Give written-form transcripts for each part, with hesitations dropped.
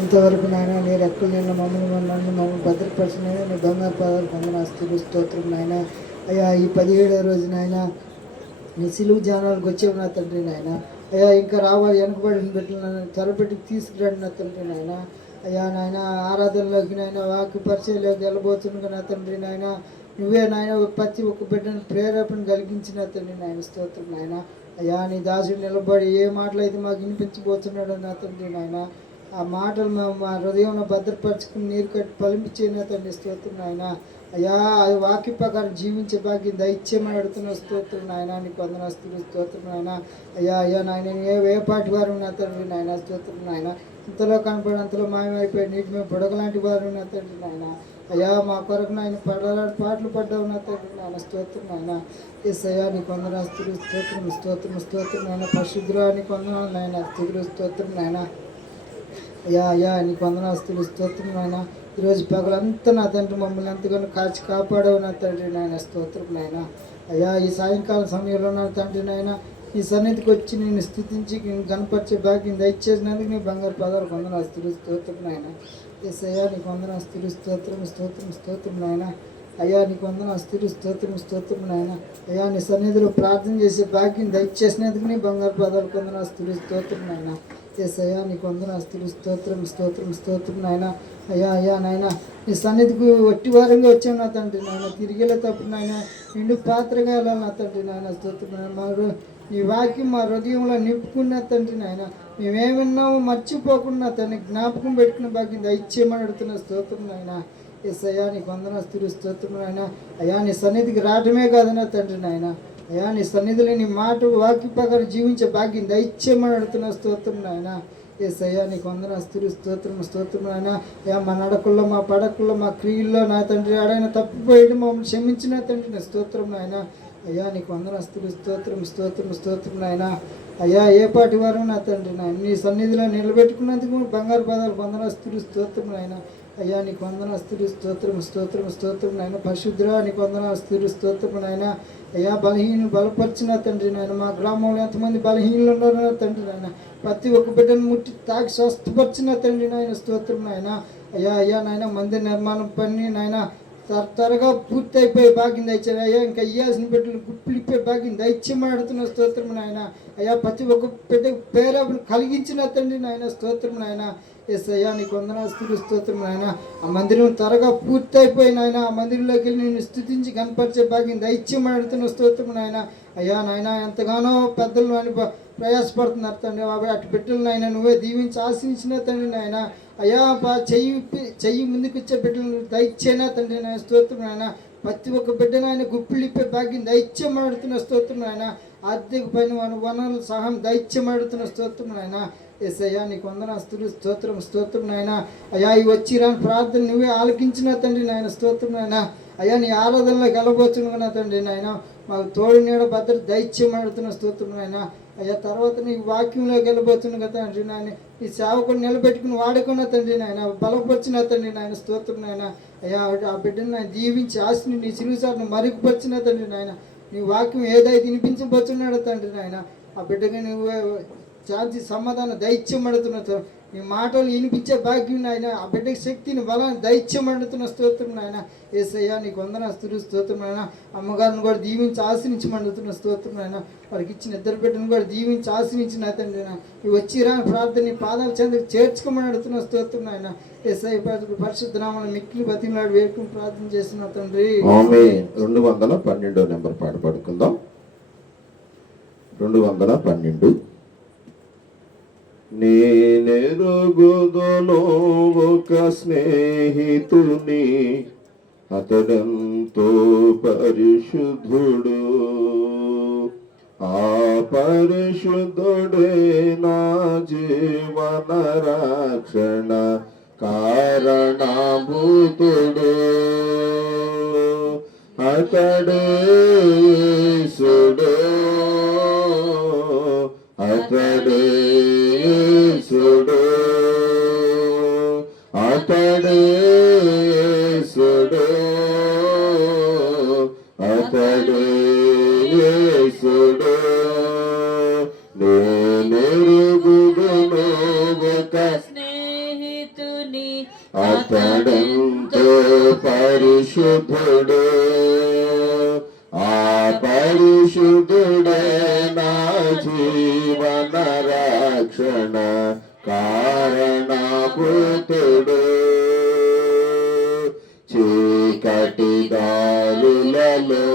ఇంతవరకు నాయన నీ రెక్కలు నిన్న మమ్మల్ని భద్రపరిచిన నీ బంగారు పదాలు పొందిన స్థితి స్తోత్రం నాయన. అయ్యా ఈ 17వ రోజు నాయన నీ సిలువు జానాలకు వచ్చేవి నా తండ్రి నాయన. అయ్యా ఇంకా రావాలి వెనకబడిన బిడ్డలు త్వరపెట్టి తీసుకురండి నా తండ్రి నాయన. అయ్యా నాయన ఆరాధనలోకి నాయన వాక్య పరిచయంలోకి వెళ్ళబోతుండగా నా తండ్రి నాయన నువ్వే నాయన ప్రతి ఒక్క బిడ్డను ప్రేరేపణ కలిగించిన తండ్రి నాయన స్తోత్రం నాయన. అయ్యా నీ దాసుడు నిలబడి ఏ మాటలు అయితే మాకు వినిపించబోతున్నాడో నా తండ్రి నాయన ఆ మాటలు మా హృదయంలో భద్రపరచుకుని నీరు కట్టి ఫలించేనా తండ్రి స్తోత్రం నాయన. అయ్యా అది వాక్య ప్రకారం జీవించే భాగ్యం దైత్యమని అడుగుతున్న స్తోత్రం నాయన. నీకు వందనాస్తులు స్తోత్రం నాయన. అయ్యా నాయన వేపాటి వారు నా తండ్రి నాయన స్తోత్రం నాయన. ఇంతలో కనపడి అంతలో మాయమైపోయి నీటి మీద బుడగలాంటి వారు నా తండ్రి నాయన. అయ్యా మా కొరకు నాయన పడలాంటి పాటలు పడ్డావు నా తండ్రి నాయన స్తోత్రం నాయన. ఎస్ అయ్యా నీకు వందనాస్తులు స్తోత్రం స్తోత్రం స్తోత్రం నాయన. పరిశుద్ధురా నీకు వందనాలు నాయన. స్థితులు స్తోత్రం నాయన. అయ్యా నీకు వందనాస్తులు స్తోత్రం నాయన. ఈరోజు పగలంతా నా తండ్రి మమ్మల్ని ఎంతగానో కాచి కాపాడవు నా తండ్రి నాయన స్తోత్రం నాయన. అయ్యా ఈ సాయంకాలం సమయంలో నా తండ్రి నాయన ఈ సన్నిధికి వచ్చి నేను స్థుతించి నేను కనపరిచే భాగ్యం దయచేసినందుకు నీ బంగారు పదాలు వందనాస్తులు స్తోత్రం నాయన. ఎస్ అయ్యా నీకు వందనాస్తులు స్తోత్రం స్తోత్రం స్తోత్రం నాయన. అయ్యా నీకు వందనాస్తులు స్తోత్రం స్తోత్రం నాయన. అయ్యా నీ సన్నిధిలో ప్రార్థన చేసే భాగ్యం దయచేసినందుకు నీ బంగారు పదాలు వందనాస్తులు స్తోత్రం నాయన. ఎస్ అయ్యా నీకు వందనాస్తులు స్తోత్రం స్తోత్రం స్తోత్రం నాయన. అయ్యా నాయన నీ సన్నిధికి వట్టి వారంగా వచ్చాను నా తండ్రి నాయన. తిరిగి వెళ్ళేటప్పుడు నాయన నిండు పాత్రగా వెళ్ళాలి నా తండ్రి నాయన స్తోత్రం నాయన. నీ వాక్యం మా హృదయంలో నింపుకున్న తండ్రి నాయన మేమేమన్నామో మర్చిపోకుండా తండ్రి జ్ఞాపకం పెట్టుకున్న భాగ్యం దయచేయమని అడుగుతున్న స్తోత్రం నాయన. ఎస్ అయ్యా నీకు వందనాస్తులు స్తోత్రం నాయన. అయ్యా నీ సన్నిధికి రావటమే కాదన్నా తండ్రి నాయన. అయ్యా నీ సన్నిధిలో నీ మాట వాక్య ప్రకారం జీవించే భాగ్యం దయచేయమని అడుగుతున్న స్తోత్రం నాయన. ఎస్ అయ్యా నీకు వందనాస్తులు స్తోత్రం స్తోత్రం నాయన. అయ్యా మా నడకల్లో మా పడకల్లో మా క్రియల్లో నా తండ్రి ఆడైనా తప్పిపోయి మమ్మల్ని క్షమించిన తండ్రి నా స్తోత్రం నాయన. అయ్యా నీకు వందనాస్తులు స్తోత్రం స్తోత్రం స్తోత్రం నాయన. అయ్యా ఏ పాటి వారు నా తండ్రి నాయన నీ సన్నిధిలో నిలబెట్టుకున్నందుకు బంగారు పదాలు వందనాస్తులు స్తోత్రం నాయన. అయ్యా నీకు వందనాస్తులు స్తోత్రం స్తోత్రం స్తోత్రం నాయన. పరిశుద్ధురా నీకు వందనాస్తులు స్తోత్రం నాయన. అయ్యా బలహీనులు బలపరిచిన తండ్రి నాయన. మా గ్రామంలో ఎంతమంది బలహీనులు ఉన్నారో తండ్రి నాయన ప్రతి ఒక్క బిడ్డను ముట్టి తాకి స్వస్థపరిచిన తండ్రి నాయన స్తోత్రం నాయన. అయ్యా నాయన మందిర నిర్మాణం పని నాయన త్వరగా పూర్తి అయిపోయే భాగ్యం దయచేది. అయ్యా ఇంకా ఇయ్యాల్సిన బిడ్డలు గుప్పిలిప్పే భాగ్యం దయచేయమని అడుగుతున్న స్తోత్రం నాయన. అయ్యా ప్రతి ఒక్క బిడ్డ పేరు కలిగించిన తండ్రి నాయన స్తోత్రం నాయన. ఎస్ అయ్యా నీకు వందనాస్తులు స్తోత్రం నాయన. ఆ మందిరం త్వరగా పూర్తి అయిపోయి నాయన ఆ మందిరంలోకి వెళ్ళి నేను స్తుతించి కనపరిచే భాగ్యం దయచేయమని అడుగుతున్న స్తోత్రం నాయన. అయ్యా నాయన ఎంతగానో పెద్దలు అని ప్రయాసపడుతున్నారు తండ్రి. అటు బిడ్డలు నాయన నువ్వే దీవించి ఆశించిన తండ్రి నాయన. అయ్యా చెయ్యి ముందుకు ఇచ్చే బిడ్డలు దయచేనా తండ్రి నాయన స్తోత్రం నాయన. ప్రతి ఒక్క బిడ్డను ఆయన గుప్పిలిప్పే భాగ్యం దయచేయమడుతున్న స్తోత్రం నాయన. ఆర్థిక పైన వనరుల సహాయం దయచేయమడుతున్న స్తోత్రం నాయన. ఎస్ అయ్యా నీకు వందనాస్తులు స్తోత్రం స్తోత్రం నాయన. అయ్యా ఈ వచ్చి రాని ప్రార్థన నువ్వే ఆలకించిన తండ్రి నాయన స్తోత్రం నాయన. అయ్యా నీ ఆరాధనలోకి వెళ్ళబోతున్నా తండ్రి నాయన మాకు తోడు నీడ భద్రత దయచేయమడుతున్న స్తోత్రం నాయన. అయ్యా తర్వాత నీ వాక్యంలోకి వెళ్ళబోతున్నా కదా తండ్రి నాయన. ఈ సేవకుని నిలబెట్టుకుని వాడుకున్న తండ్రి నాయన బలపరిచిన తండ్రి నాయన స్తోత్రం నాయన. అయ్యా ఆ బిడ్డను నాయన దీవించి ఆశని నీ సిలువుసారిని మరుగుపరిచిన తండ్రి నాయన. నీ వాక్యం ఏదైతే వినిపించబోతున్నాడో తండ్రి నాయన ఆ బిడ్డకి నువ్వు శాంతి సమాధానం దైత్యమడుతున్న నీ మాటలు వినిపించే భాగ్యం నాయన. ఆ బిడ్డకి శక్తిని బలాన్ని దైత్యమడుతున్న స్తోత్రం నాయన. ఏసయ్యా నీకు వందనాస్తులు స్తోత్రం నాయన. అమ్మగారిని కూడా దీవించి ఆశ్రయించమండుతున్న స్తోత్రం నాయన. వారికి ఇచ్చిన ఇద్దరు బిడ్డను కూడా దీవించి ఆశ్రయించిన తండ్రి నువ్వు వచ్చి రాని ప్రార్థన నీ పాదాల చెందకు చేర్చుకోమని అడుగుతున్న స్తోత్రం నాయన. ఏసై పరిశుద్ధ నామమున మిక్కిలి బతిమలాడి వేడుకుని ప్రార్థన చేస్తున్న తండ్రి. 212 నెంబర్ పాట పాడుకుందాం. 212. నేనెరుగుదును ఒక స్నేహితుని అతడంతో పరిశుద్ధుడు. ఆ పరిశుద్ధుడే నా జీవన రక్షణ కారణభూతుడు. అతడే యేసుడు అతడే యేసుడు అతడే యేసుడు అతడే యేసుడు. నేనెరుగుదును ఒక స్నేహితుని అతడెంతో పరిశుద్ధుడు, ఆ పరిశుద్ధుడే నా జీవన రక్షణ కారణభూతుడు. చీకటి దారులలో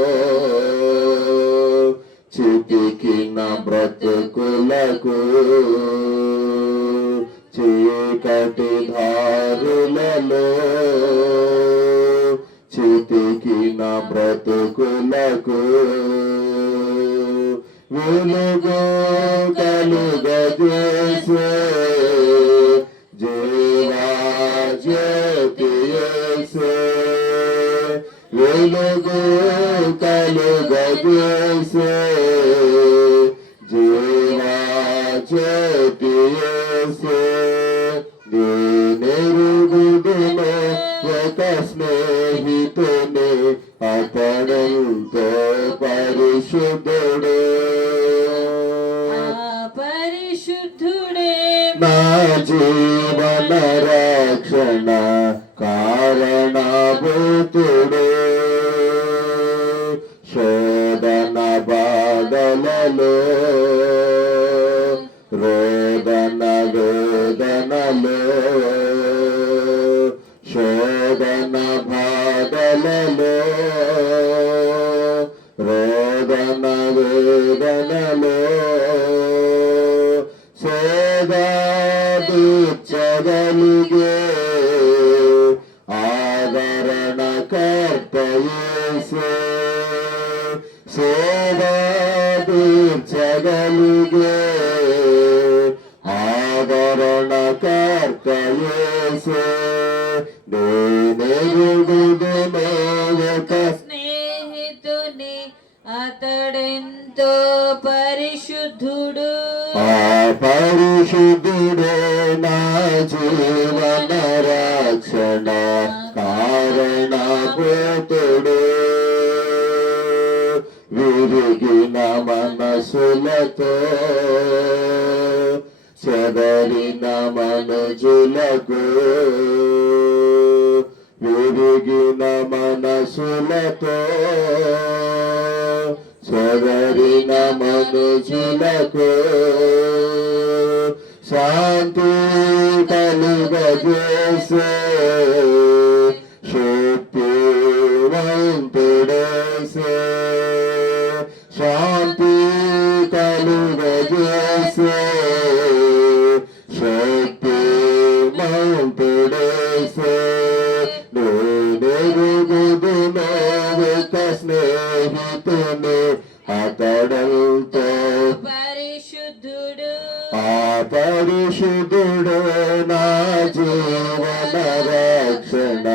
చితికిన బ్రతుకులకు, చీకటి దారులలో చితికిన బ్రతుకులకు వెలుగు కలుగజేసే జీవజ్యోతి యేసే, వెలుగు కలుగజేసే జీవజ్యోతి యేసే. నేనెరుగుదును ఒక స్నేహితుని, అతడెంతో పరిశుద్ధుడు, పరిశుద్ధుడే నా జీవన రక్షణ కారణభూతుడు. శోధన బాధలలో, రోదన వేదనలో, శోధన బాధలలో, రోదన వేదనలో సేదాదీర్చగలిగే ఆదరణకర్త యేసే, సేదాదీర్చగలిగే ఆదరణకర్త యేసే. నేనెరుగుదును ఒక స్నేహితుని, అతడెంతో పరిశుద్ధుడు, ఆ పరిశుద్ధుడే నా జీవన రక్షణ కారణభూతుడు. విరిగిన మనసులతో చెదరిన మనుజులకు, విరిగిన మనసులతో చెదరిన మనుజులకు శాంతి కలుగజేసే శక్తివంతుడేసే, శాంతి కలుగజేసే శక్తివంతుడేసే. నేనెరుగుదును ఒక స్నేహితుని, అతడెంతో పరిశుద్ధుడు, ఆ పరిశుద్ధుడు నా జీవన రక్షణ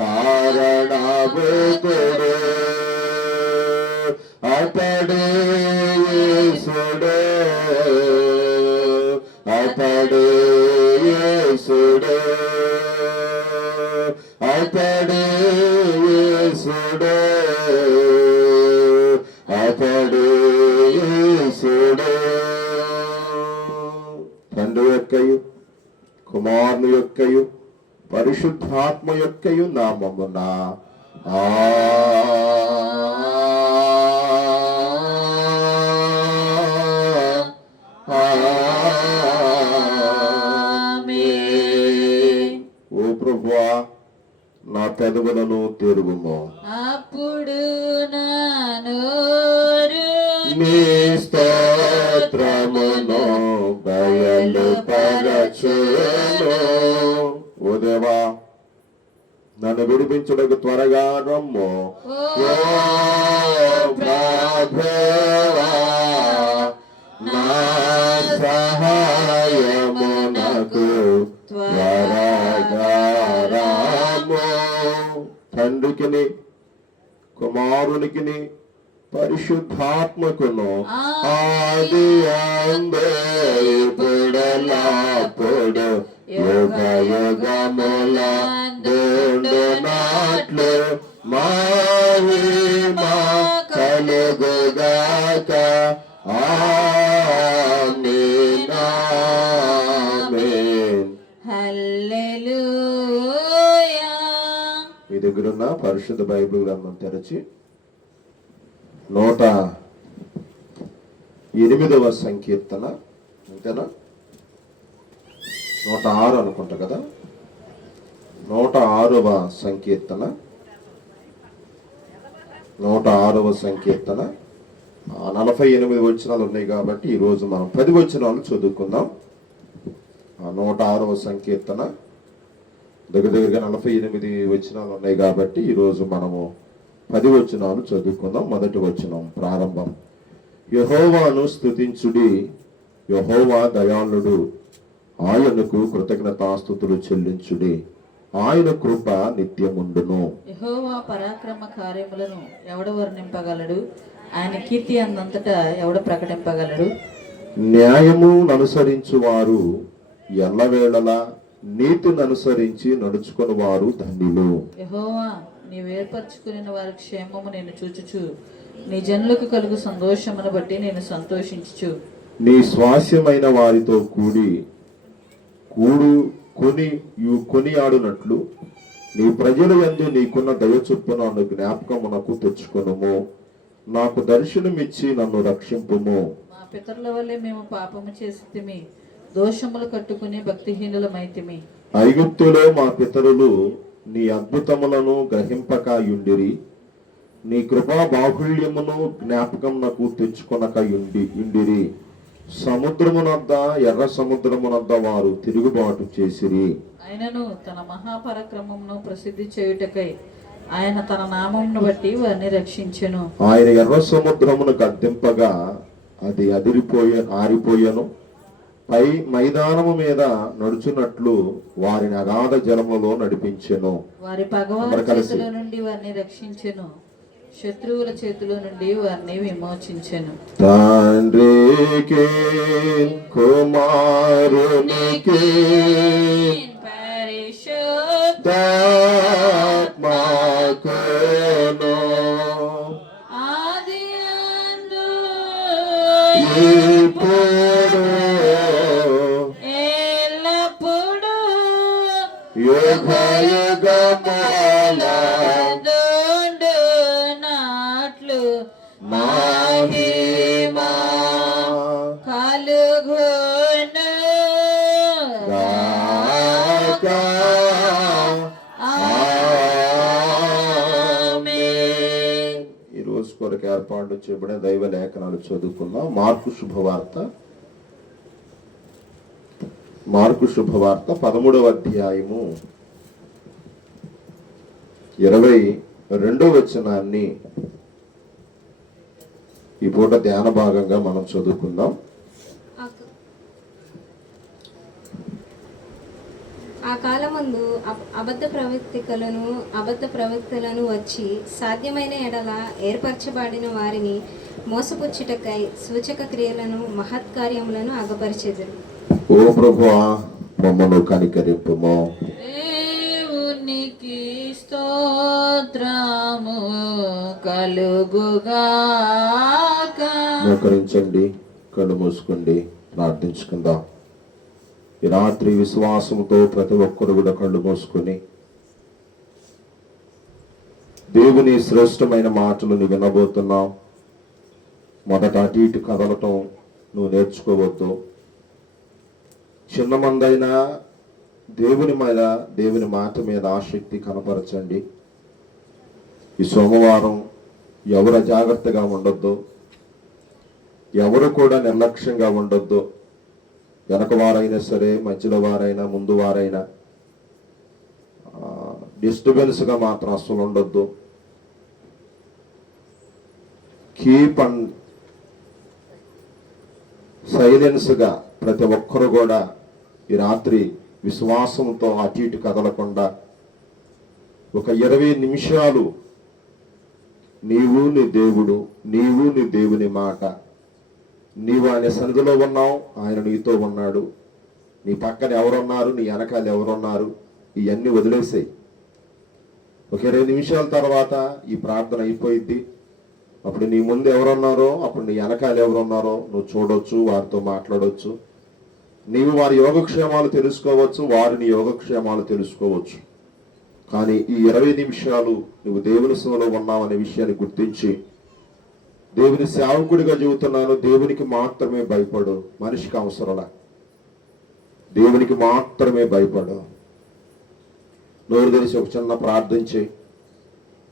కారణభూతుడు. అతడే యేసుడు, అతడే యేసుడు, అతడే యేసుడు, అతడే యేసుడు. తండ్రి యొక్కయు కుమారుని యొక్కయు పరిశుద్ధాత్మ యొక్కయు నామమున ఆమేన్. ఓ ప్రభువా, నా పెదవులను తెరువుము, అప్పుడు నా నోరు నీ స్తోత్రమును బయలుపరచును. ఓ దేవా, నన్ను విడిపించుటకు త్వరగా రమ్ము. ఓ ఓ ప్రభువా, నా సహాయమునకు త్వరగా రాము. తండ్రికిని కుమారునికిని పరిశుద్ధాత్మకును ఆది అందే ఇప్పుడెల్లప్పుడు యుగ యుగముల నాట్లు మహిమా కలుగుగాక. ఆమేన్ ఆమేన్. హల్లెలూయా. హల్లెలూయా. మీ దగ్గరున్న పరిశుద్ధ బైబిల్ గ్రంథం తెరచి 108వ సంకీర్తన, అంతేనా? 106 అనుకుంటా కదా. 106వ సంకీర్తన, 106వ సంకీర్తన 48 వచనాలు ఉన్నాయి కాబట్టి ఈరోజు మనం 10 వచనాలు చదువుకుందాం. 106వ సంకీర్తన దగ్గరగా 48 వచనాలు ఉన్నాయి కాబట్టి ఈరోజు మనము 10 వచనాలు చదువుకుందాం. మొదటి వచనం ప్రారంభం. యెహోవాను స్తుతించుడి, యెహోవా దయాళుడు, ఆయనకు కృతజ్ఞతాస్తుతులు చెల్లించుడి, ఆయన కృప నిత్యముండును. యెహోవా పరాక్రమ కార్యములను ఎవడు వర్ణింపగలడు? ఆయన కీర్తి అందంతటా ఎవడు ప్రకటింపగలడు? న్యాయము అనుసరించు వారు ఎల్లవేళలా నీతిని అనుసరించి నడుచుకుని వారు ధన్యులు. యెహోవా, నీవు ఏర్పరచుకుని వారి క్షేమము నేను చూచుచు, నీ జనులకు కలుగు సంతోషమును బట్టి నేను సంతోషించుచు. నీ స్వాస్యమైన వారితో కొనియాడునట్లు నీ ప్రజల యందు నీకున్న దయ చొప్పున నన్ను జ్ఞాపకమునకు తెచ్చుకొనుము. నాకు దర్శనమిచ్చి నన్ను రక్షింపుము. మా పితరుల వల్లే మేము పాపము చేసితిమి, దోషములు కట్టుకుని భక్తిహీనులమైతిమి. ఐగుప్తులో మా పితరులు నీ అద్భుతములను గ్రహింపకయుండిరి, నీ కృపా బాహుళ్యమును జ్ఞాపకమునకు తెచ్చుకొనకయుండిరి. సముద్రమునద్ద, ఎర్ర సముద్రమునద్ద వారు తిరుగుబాటు చేసిరి. ఆయనను తన మహాపరాక్రమమును ప్రసిద్ధి చేయుటకై ఆయన తన నామమును బట్టి వారిని రక్షించెను. ఆయన ఎర్ర సముద్రమును గద్దింపగా అది ఆరిపోయెను. పై మైదానము మీద నడుచున్నట్లు వారిని అగాధ జలములో నడిపించెను. వారి పగవారి చేతిలో నుండి వారిని రక్షించెను, శత్రువుల చేతిలో నుండి వారిని విమోచించెను. తండ్రికి కుమారునికి పరిశుద్ధాత్మకును ఆదియందు ఇప్పుడు ఎల్లప్పుడూ యుగయుగముల నాట్లు మహిమా కలుగును గాక. ఆమేన్. ఈ రోజు కొరకు ఏర్పాటు చేయబడిన దైవ లేఖనాలు చదువుకుందాం. మార్కు శుభవార్త 13వ అధ్యాయము 22వ వచనాన్ని ఈ పూట ధ్యాన భాగంగా మనం చదువుకుందాం. ఆ కాలమందు అబద్ధ ప్రవక్తలను వచ్చి సాధ్యమైన ఎడల ఏర్పరచబడిన వారిని మోసపుచ్చుటకై సూచక క్రియలను మహత్కార్యములను అగపరిచెదరు. ఓ ప్రభువా, మమ్మను కనికరింపుము. దేవునికి స్తోత్రము కలుగుగాక. మోకరించండి, కళ్ళు మూసుకోండి, ప్రార్థించుకుందాం. ఈ రాత్రి విశ్వాసంతో ప్రతి ఒక్కరు కూడా కళ్ళు మూసుకొని దేవుని శ్రేష్టమైన మాటలు నువ్వు వినబోతున్నావు. మొదట అటు ఇటు కదలటం నువ్వు నేర్చుకోవద్దు. చిన్న మందైనా దేవుని మాట మీద ఆసక్తి కనపరచండి. ఈ సోమవారం ఎవరు అజాగ్రత్తగా ఉండొద్దు, ఎవరు కూడా నిర్లక్ష్యంగా ఉండొద్దు. వెనక వారైనా సరే, మధ్యలో వారైనా, ముందు వారైనా డిస్టర్బెన్స్గా మాత్రం అస్సలు ఉండొద్దు. కీప్ అండ్ సైలెన్స్గా ప్రతి ఒక్కరు కూడా ఈ రాత్రి విశ్వాసంతో అటు ఇటు కదలకుండా ఒక 20 నిమిషాలు నీవు నీ దేవుడు, నీవు నీ దేవుని మాట, నీవు ఆయన సన్నిధిలో ఉన్నావు, ఆయన నీతో ఉన్నాడు, నీ పక్కన ఎవరున్నారు, నీ వెనకాల ఎవరున్నారు, ఇవన్నీ వదిలేసాయి. ఒక 20 నిమిషాల తర్వాత ఈ ప్రార్థన అయిపోయింది. అప్పుడు నీ ముందు ఎవరున్నారో, అప్పుడు నీ వెనకాల ఎవరున్నారో నువ్వు చూడొచ్చు, వారితో మాట్లాడవచ్చు. నీవు వారి యోగక్షేమాలు తెలుసుకోవచ్చు, వారిని యోగక్షేమాలు తెలుసుకోవచ్చు. కానీ ఈ 20 నిమిషాలు నువ్వు దేవుని సేవలో ఉన్నావనే విషయాన్ని గుర్తించి, దేవుని సేవకుడిగా చెబుతున్నాను, దేవునికి మాత్రమే భయపడు, మనిషికి అవసరంలా. దేవునికి మాత్రమే భయపడు. నోరు తెరిచి ఒక చిన్న ప్రార్థన చేయి.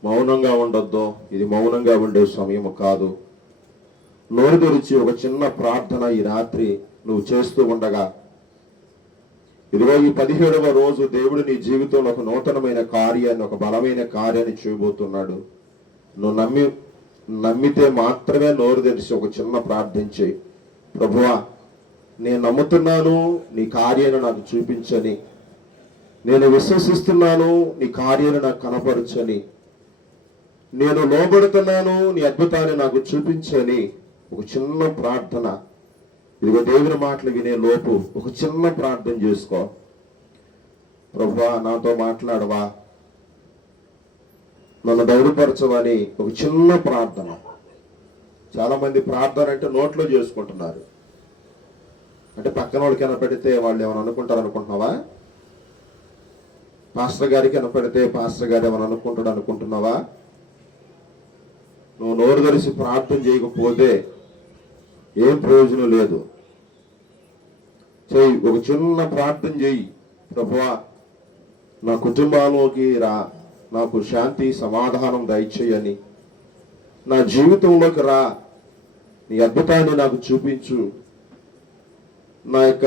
మౌనంగా ఉండొద్దు, ఇది మౌనంగా ఉండే సమయం కాదు. నోరు తెరిచి ఒక చిన్న ప్రార్థన ఈ రాత్రి నువ్వు చేస్తూ ఉండగా, ఇదిగో ఈ 17వ రోజు దేవుడు నీ జీవితంలో ఒక నూతనమైన కార్యాన్ని, ఒక బలమైన కార్యాన్ని చేయబోతున్నాడు. నువ్వు నమ్మితే మాత్రమే నోరు తెరిచి ఒక చిన్న ప్రార్థన చేయి. ప్రభువా, నేను నమ్ముతున్నాను, నీ కార్యాన్ని నాకు చూపించని. నేను విశ్వసిస్తున్నాను, నీ కార్యాన్ని నాకు కనపరచని. నేను లోబడుతున్నాను, నీ అద్భుతాన్ని నాకు చూపించని. ఒక చిన్న ప్రార్థన, ఇదిగో దేవుని మాటలు వినే లోపు ఒక చిన్న ప్రార్థన చేసుకో. ప్రభువా, నాతో మాట్లాడవా, నన్ను ధైర్యపరచవని ఒక చిన్న ప్రార్థన. చాలా మంది ప్రార్థన అంటే నోట్లో చేసుకుంటున్నారు. అంటే పక్కన వాళ్ళకి కనపడితే వాళ్ళు ఏమైనా అనుకుంటారు అనుకుంటున్నావా? పాస్టర్ గారికి కనపడితే పాస్టర్ గారు ఏమైనా అనుకుంటాడు అనుకుంటున్నావా? నువ్వు నోరు తెరిచి ప్రార్థన చేయకపోతే ఏం ప్రయోజనం లేదు. చెయ్యి, ఒక చిన్న ప్రార్థన చెయ్యి. ప్రభువా, నా కుటుంబంలోకి రా, నాకు శాంతి సమాధానం దయచేయని. నా జీవితంలోకి రా, నీ అద్భుతాన్ని నాకు చూపించు. నా యొక్క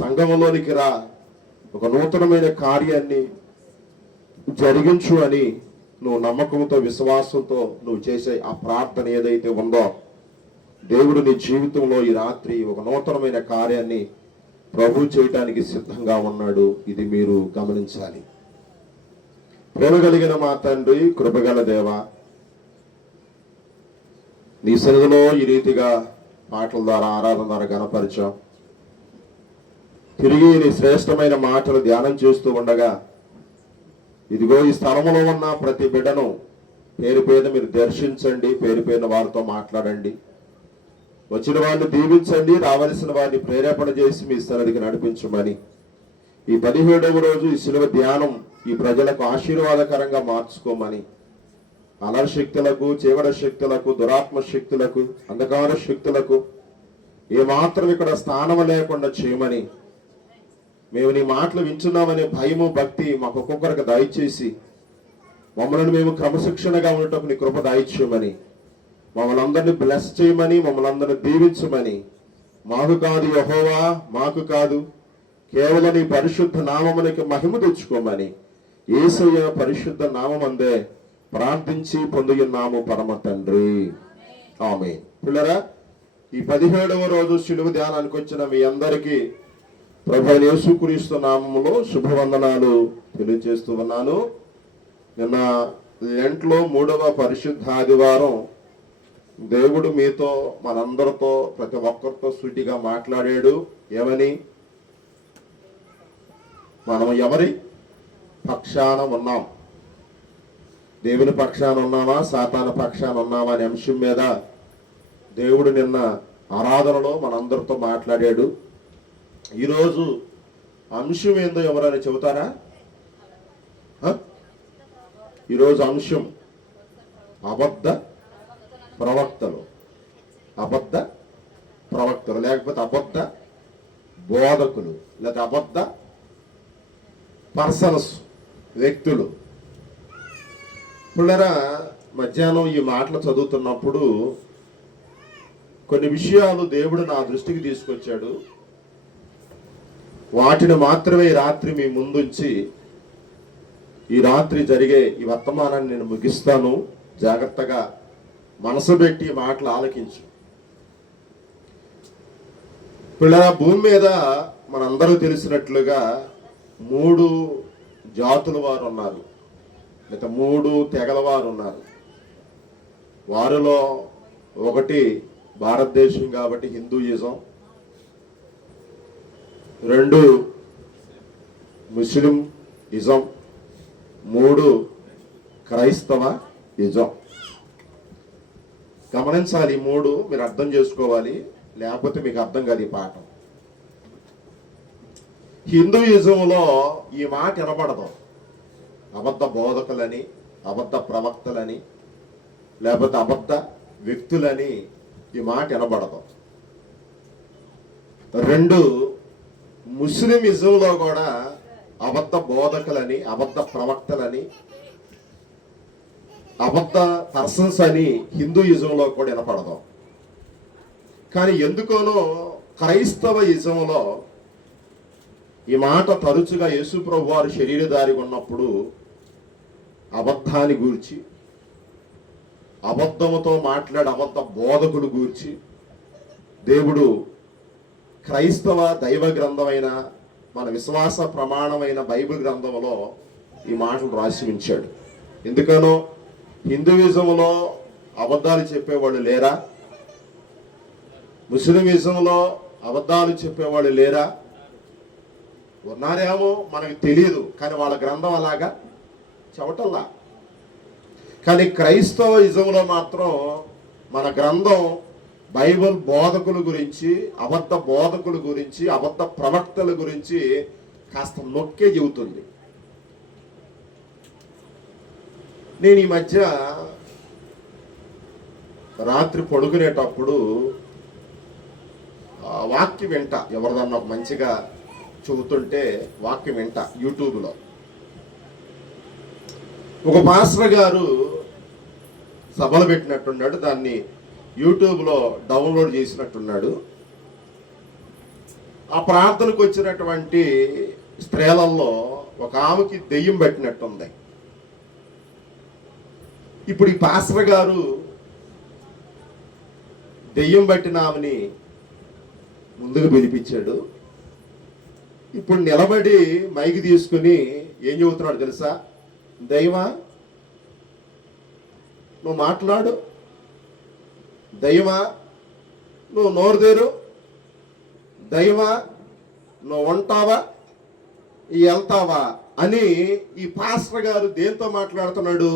సంఘంలోనికి రా, ఒక నూతనమైన కార్యాన్ని జరిగించు అని నువ్వు నమ్మకంతో, విశ్వాసంతో నువ్వు చేసే ఆ ప్రార్థన ఏదైతే ఉందో, దేవుడు నీ జీవితంలో ఈ రాత్రి ఒక నూతనమైన కార్యాన్ని ప్రభు చేయటానికి సిద్ధంగా ఉన్నాడు. ఇది మీరు గమనించాలి. ప్రేమ కలిగిన మా తండ్రి, కృపగల దేవ, నీ సన్నిధిలో ఈ రీతిగా మాటల ద్వారా, ఆరాధన ద్వారా గణపరిచాం. తిరిగి నీ శ్రేష్టమైన మాటలు ధ్యానం చేస్తూ ఉండగా, ఇదిగో ఈ స్థలంలో ఉన్న ప్రతి బిడ్డను పేరు పేరున మీరు దర్శించండి, పేరు పేరున వారితో మాట్లాడండి. వచ్చిన వారిని దీవించండి, రావలసిన వారిని ప్రేరేపణ చేసి మీ సన్నిధికి నడిపించమని, ఈ 17వ రోజు ఈ శిలువ ధ్యానం ఈ ప్రజలకు ఆశీర్వాదకరంగా మార్చుకోమని, అలర శక్తులకు, చీవర శక్తులకు, దురాత్మ శక్తులకు, అంధకార శక్తులకు ఏమాత్రం ఇక్కడ స్థానం లేకుండా చేయమని, మేము నీ మాటలు వింటున్నామనే భయము, భక్తి మాకు ఒక్కొక్కరికి దయచేసి మమ్మల్ని మేము క్రమశిక్షణగా ఉండటం నీ కృప దయచేయమని, మమ్మల్ని అందరినీ బ్లెస్ చేయమని, మమ్మల్ని అందరినీ దీవించమని. మాకు కాదు యెహోవా, మాకు కాదు, కేవలం నీ పరిశుద్ధ నామమునికి మహిమ తెచ్చుకోమని యేసయ్య పరిశుద్ధ నామమందే ప్రార్థించి పొందుతున్నాము పరమ తండ్రి. ఆమేన్. పిల్లరా, ఈ 17వ రోజు శిలువ ధ్యానానికి వచ్చిన మీ అందరికీ ప్రభు యేసుక్రీస్తు నామములో శుభవందనాలు తెలియజేస్తూ ఉన్నాను. నిన్న లెంట్లో 3వ పరిశుద్ధ ఆదివారం దేవుడు మీతో, మనందరితో, ప్రతి ఒక్కరితో సూటిగా మాట్లాడాడు. ఏమని? మనం ఎవరి పక్షాన ఉన్నాం? దేవుని పక్షాన ఉన్నామా, సాతాను పక్షాన ఉన్నామా అనే అంశం మీద దేవుడు నిన్న ఆరాధనలో మనందరితో మాట్లాడాడు. ఈరోజు అంశం ఏందో ఎవరైనా చెబుతారా? ఈరోజు అంశం అబద్ధ ప్రవక్తలు. అబద్ధ ప్రవక్తలు, లేకపోతే అబద్ధ బోధకులు, లేకపోతే అబద్ధ పర్సన్స్, వ్యక్తులు. పిల్లరా, మధ్యాహ్నం ఈ మాటలు చదువుతున్నప్పుడు కొన్ని విషయాలు దేవుడు నా దృష్టికి తీసుకొచ్చాడు. వాటిని మాత్రమే ఈ రాత్రి మీ ముందుంచి, ఈ రాత్రి జరిగే ఈ వర్తమానాన్ని నేను ముగిస్తాను. జాగ్రత్తగా మనసు పెట్టి మాటలు ఆలకించు. పిల్లరా, భూమి మీద మనందరూ తెలిసినట్లుగా 3 జాతుల వారు ఉన్నారు, లేదా 3 తెగల వారు ఉన్నారు. వారిలో ఒకటి భారతదేశం కాబట్టి హిందూయిజం, 2 ముస్లిం ఇజం, 3 క్రైస్తవ ఇజం. గమనించాలి, 3 మీరు అర్థం చేసుకోవాలి, లేకపోతే మీకు అర్థం కాదు ఈ పాఠం. హిందూయిజంలో ఈ మాట వినపడదు. అబద్ధ బోధకులని, అబద్ధ ప్రవక్తలని, లేకపోతే అబద్ధ వ్యక్తులని ఈ మాట వినబడదు. రెండు, ముస్లిమిజంలో కూడా అబద్ధ బోధకులని, అబద్ధ ప్రవక్తలని, అబద్ధ పర్సన్స్ అని హిందూయిజంలో కూడా వినపడదు. కానీ ఎందుకోనో క్రైస్తవ ఇజంలో ఈ మాట తరచుగా యేసు ప్రభు వారు శరీరధారిగా ఉన్నప్పుడు అబద్ధాన్ని గూర్చి, అబద్ధముతో మాట్లాడే అబద్ధ బోధకుడు గూర్చి దేవుడు క్రైస్తవ దైవ గ్రంథమైన మన విశ్వాస ప్రమాణమైన బైబిల్ గ్రంథంలో ఈ మాటలు రాసి ఉంచాడు. ఎందుకనో హిందూయిజంలో అబద్ధాలు చెప్పేవాళ్ళు లేరా? ముస్లిమిజంలో అబద్ధాలు చెప్పేవాళ్ళు లేరా? ఉన్నారేమో మనకు తెలియదు, కానీ వాళ్ళ గ్రంథం అలాగా చెవటల్లా. కానీ క్రైస్తవ ఇజంలో మాత్రం మన గ్రంథం బైబిల్ బోధకుల గురించి, అబద్ధ బోధకుల గురించి, అబద్ధ ప్రవక్తల గురించి కాస్త నొక్కే చెబుతుంది. నేను ఈ మధ్య రాత్రి పడుకునేటప్పుడు వాక్యం వింట, ఎవరిదన్నా మంచిగా చెబుతుంటే వాక్యం వింట యూట్యూబ్లో. ఒక పాస్టర్ గారు సభలు పెట్టినట్టున్నాడు, దాన్ని యూట్యూబ్లో డౌన్లోడ్ చేసినట్టున్నాడు. ఆ ప్రార్థనకు వచ్చినటువంటి స్త్రీలలో ఒక ఆమెకి దెయ్యం పట్టినట్టుంది. ఇప్పుడు ఈ పాస్టర్ గారు దెయ్యం పట్టిన ఆమెని ముందుకు పిలిపించాడు. ఇప్పుడు నిలబడి మైకి తీసుకుని ఏం చెబుతున్నాడు తెలుసా? దైవా నువ్వు మాట్లాడు, దైవా నువ్వు నోరు తెరు, దైవా నువ్వు ఉంటావా వెళ్తావా అని ఈ పాస్టర్ గారు దేంతో మాట్లాడుతున్నాడు?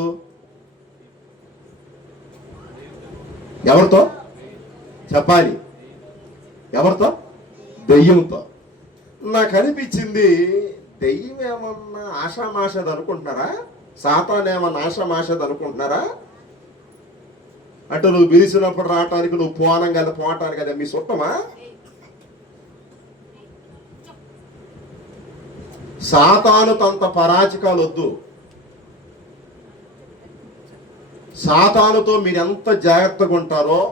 ఎవరితో చెప్పాలి? ఎవరితో? దెయ్యంతో. నాకు అనిపించింది, దెయ్యం ఏమన్నా ఆషామాషది అనుకుంటున్నారా? సాతాన్ ఏమన్నా ఆషామాషది అనుకుంటున్నారా? అంటే నువ్వు పిలిచినప్పుడు రావటానికి, నువ్వు పోనం కదా పోవటానికి కదా మీ సుట్టమా? సాతాను తంత పరాచికాలు వద్దు. సాతానుతో మీరు ఎంత జాగ్రత్తగా ఉంటారో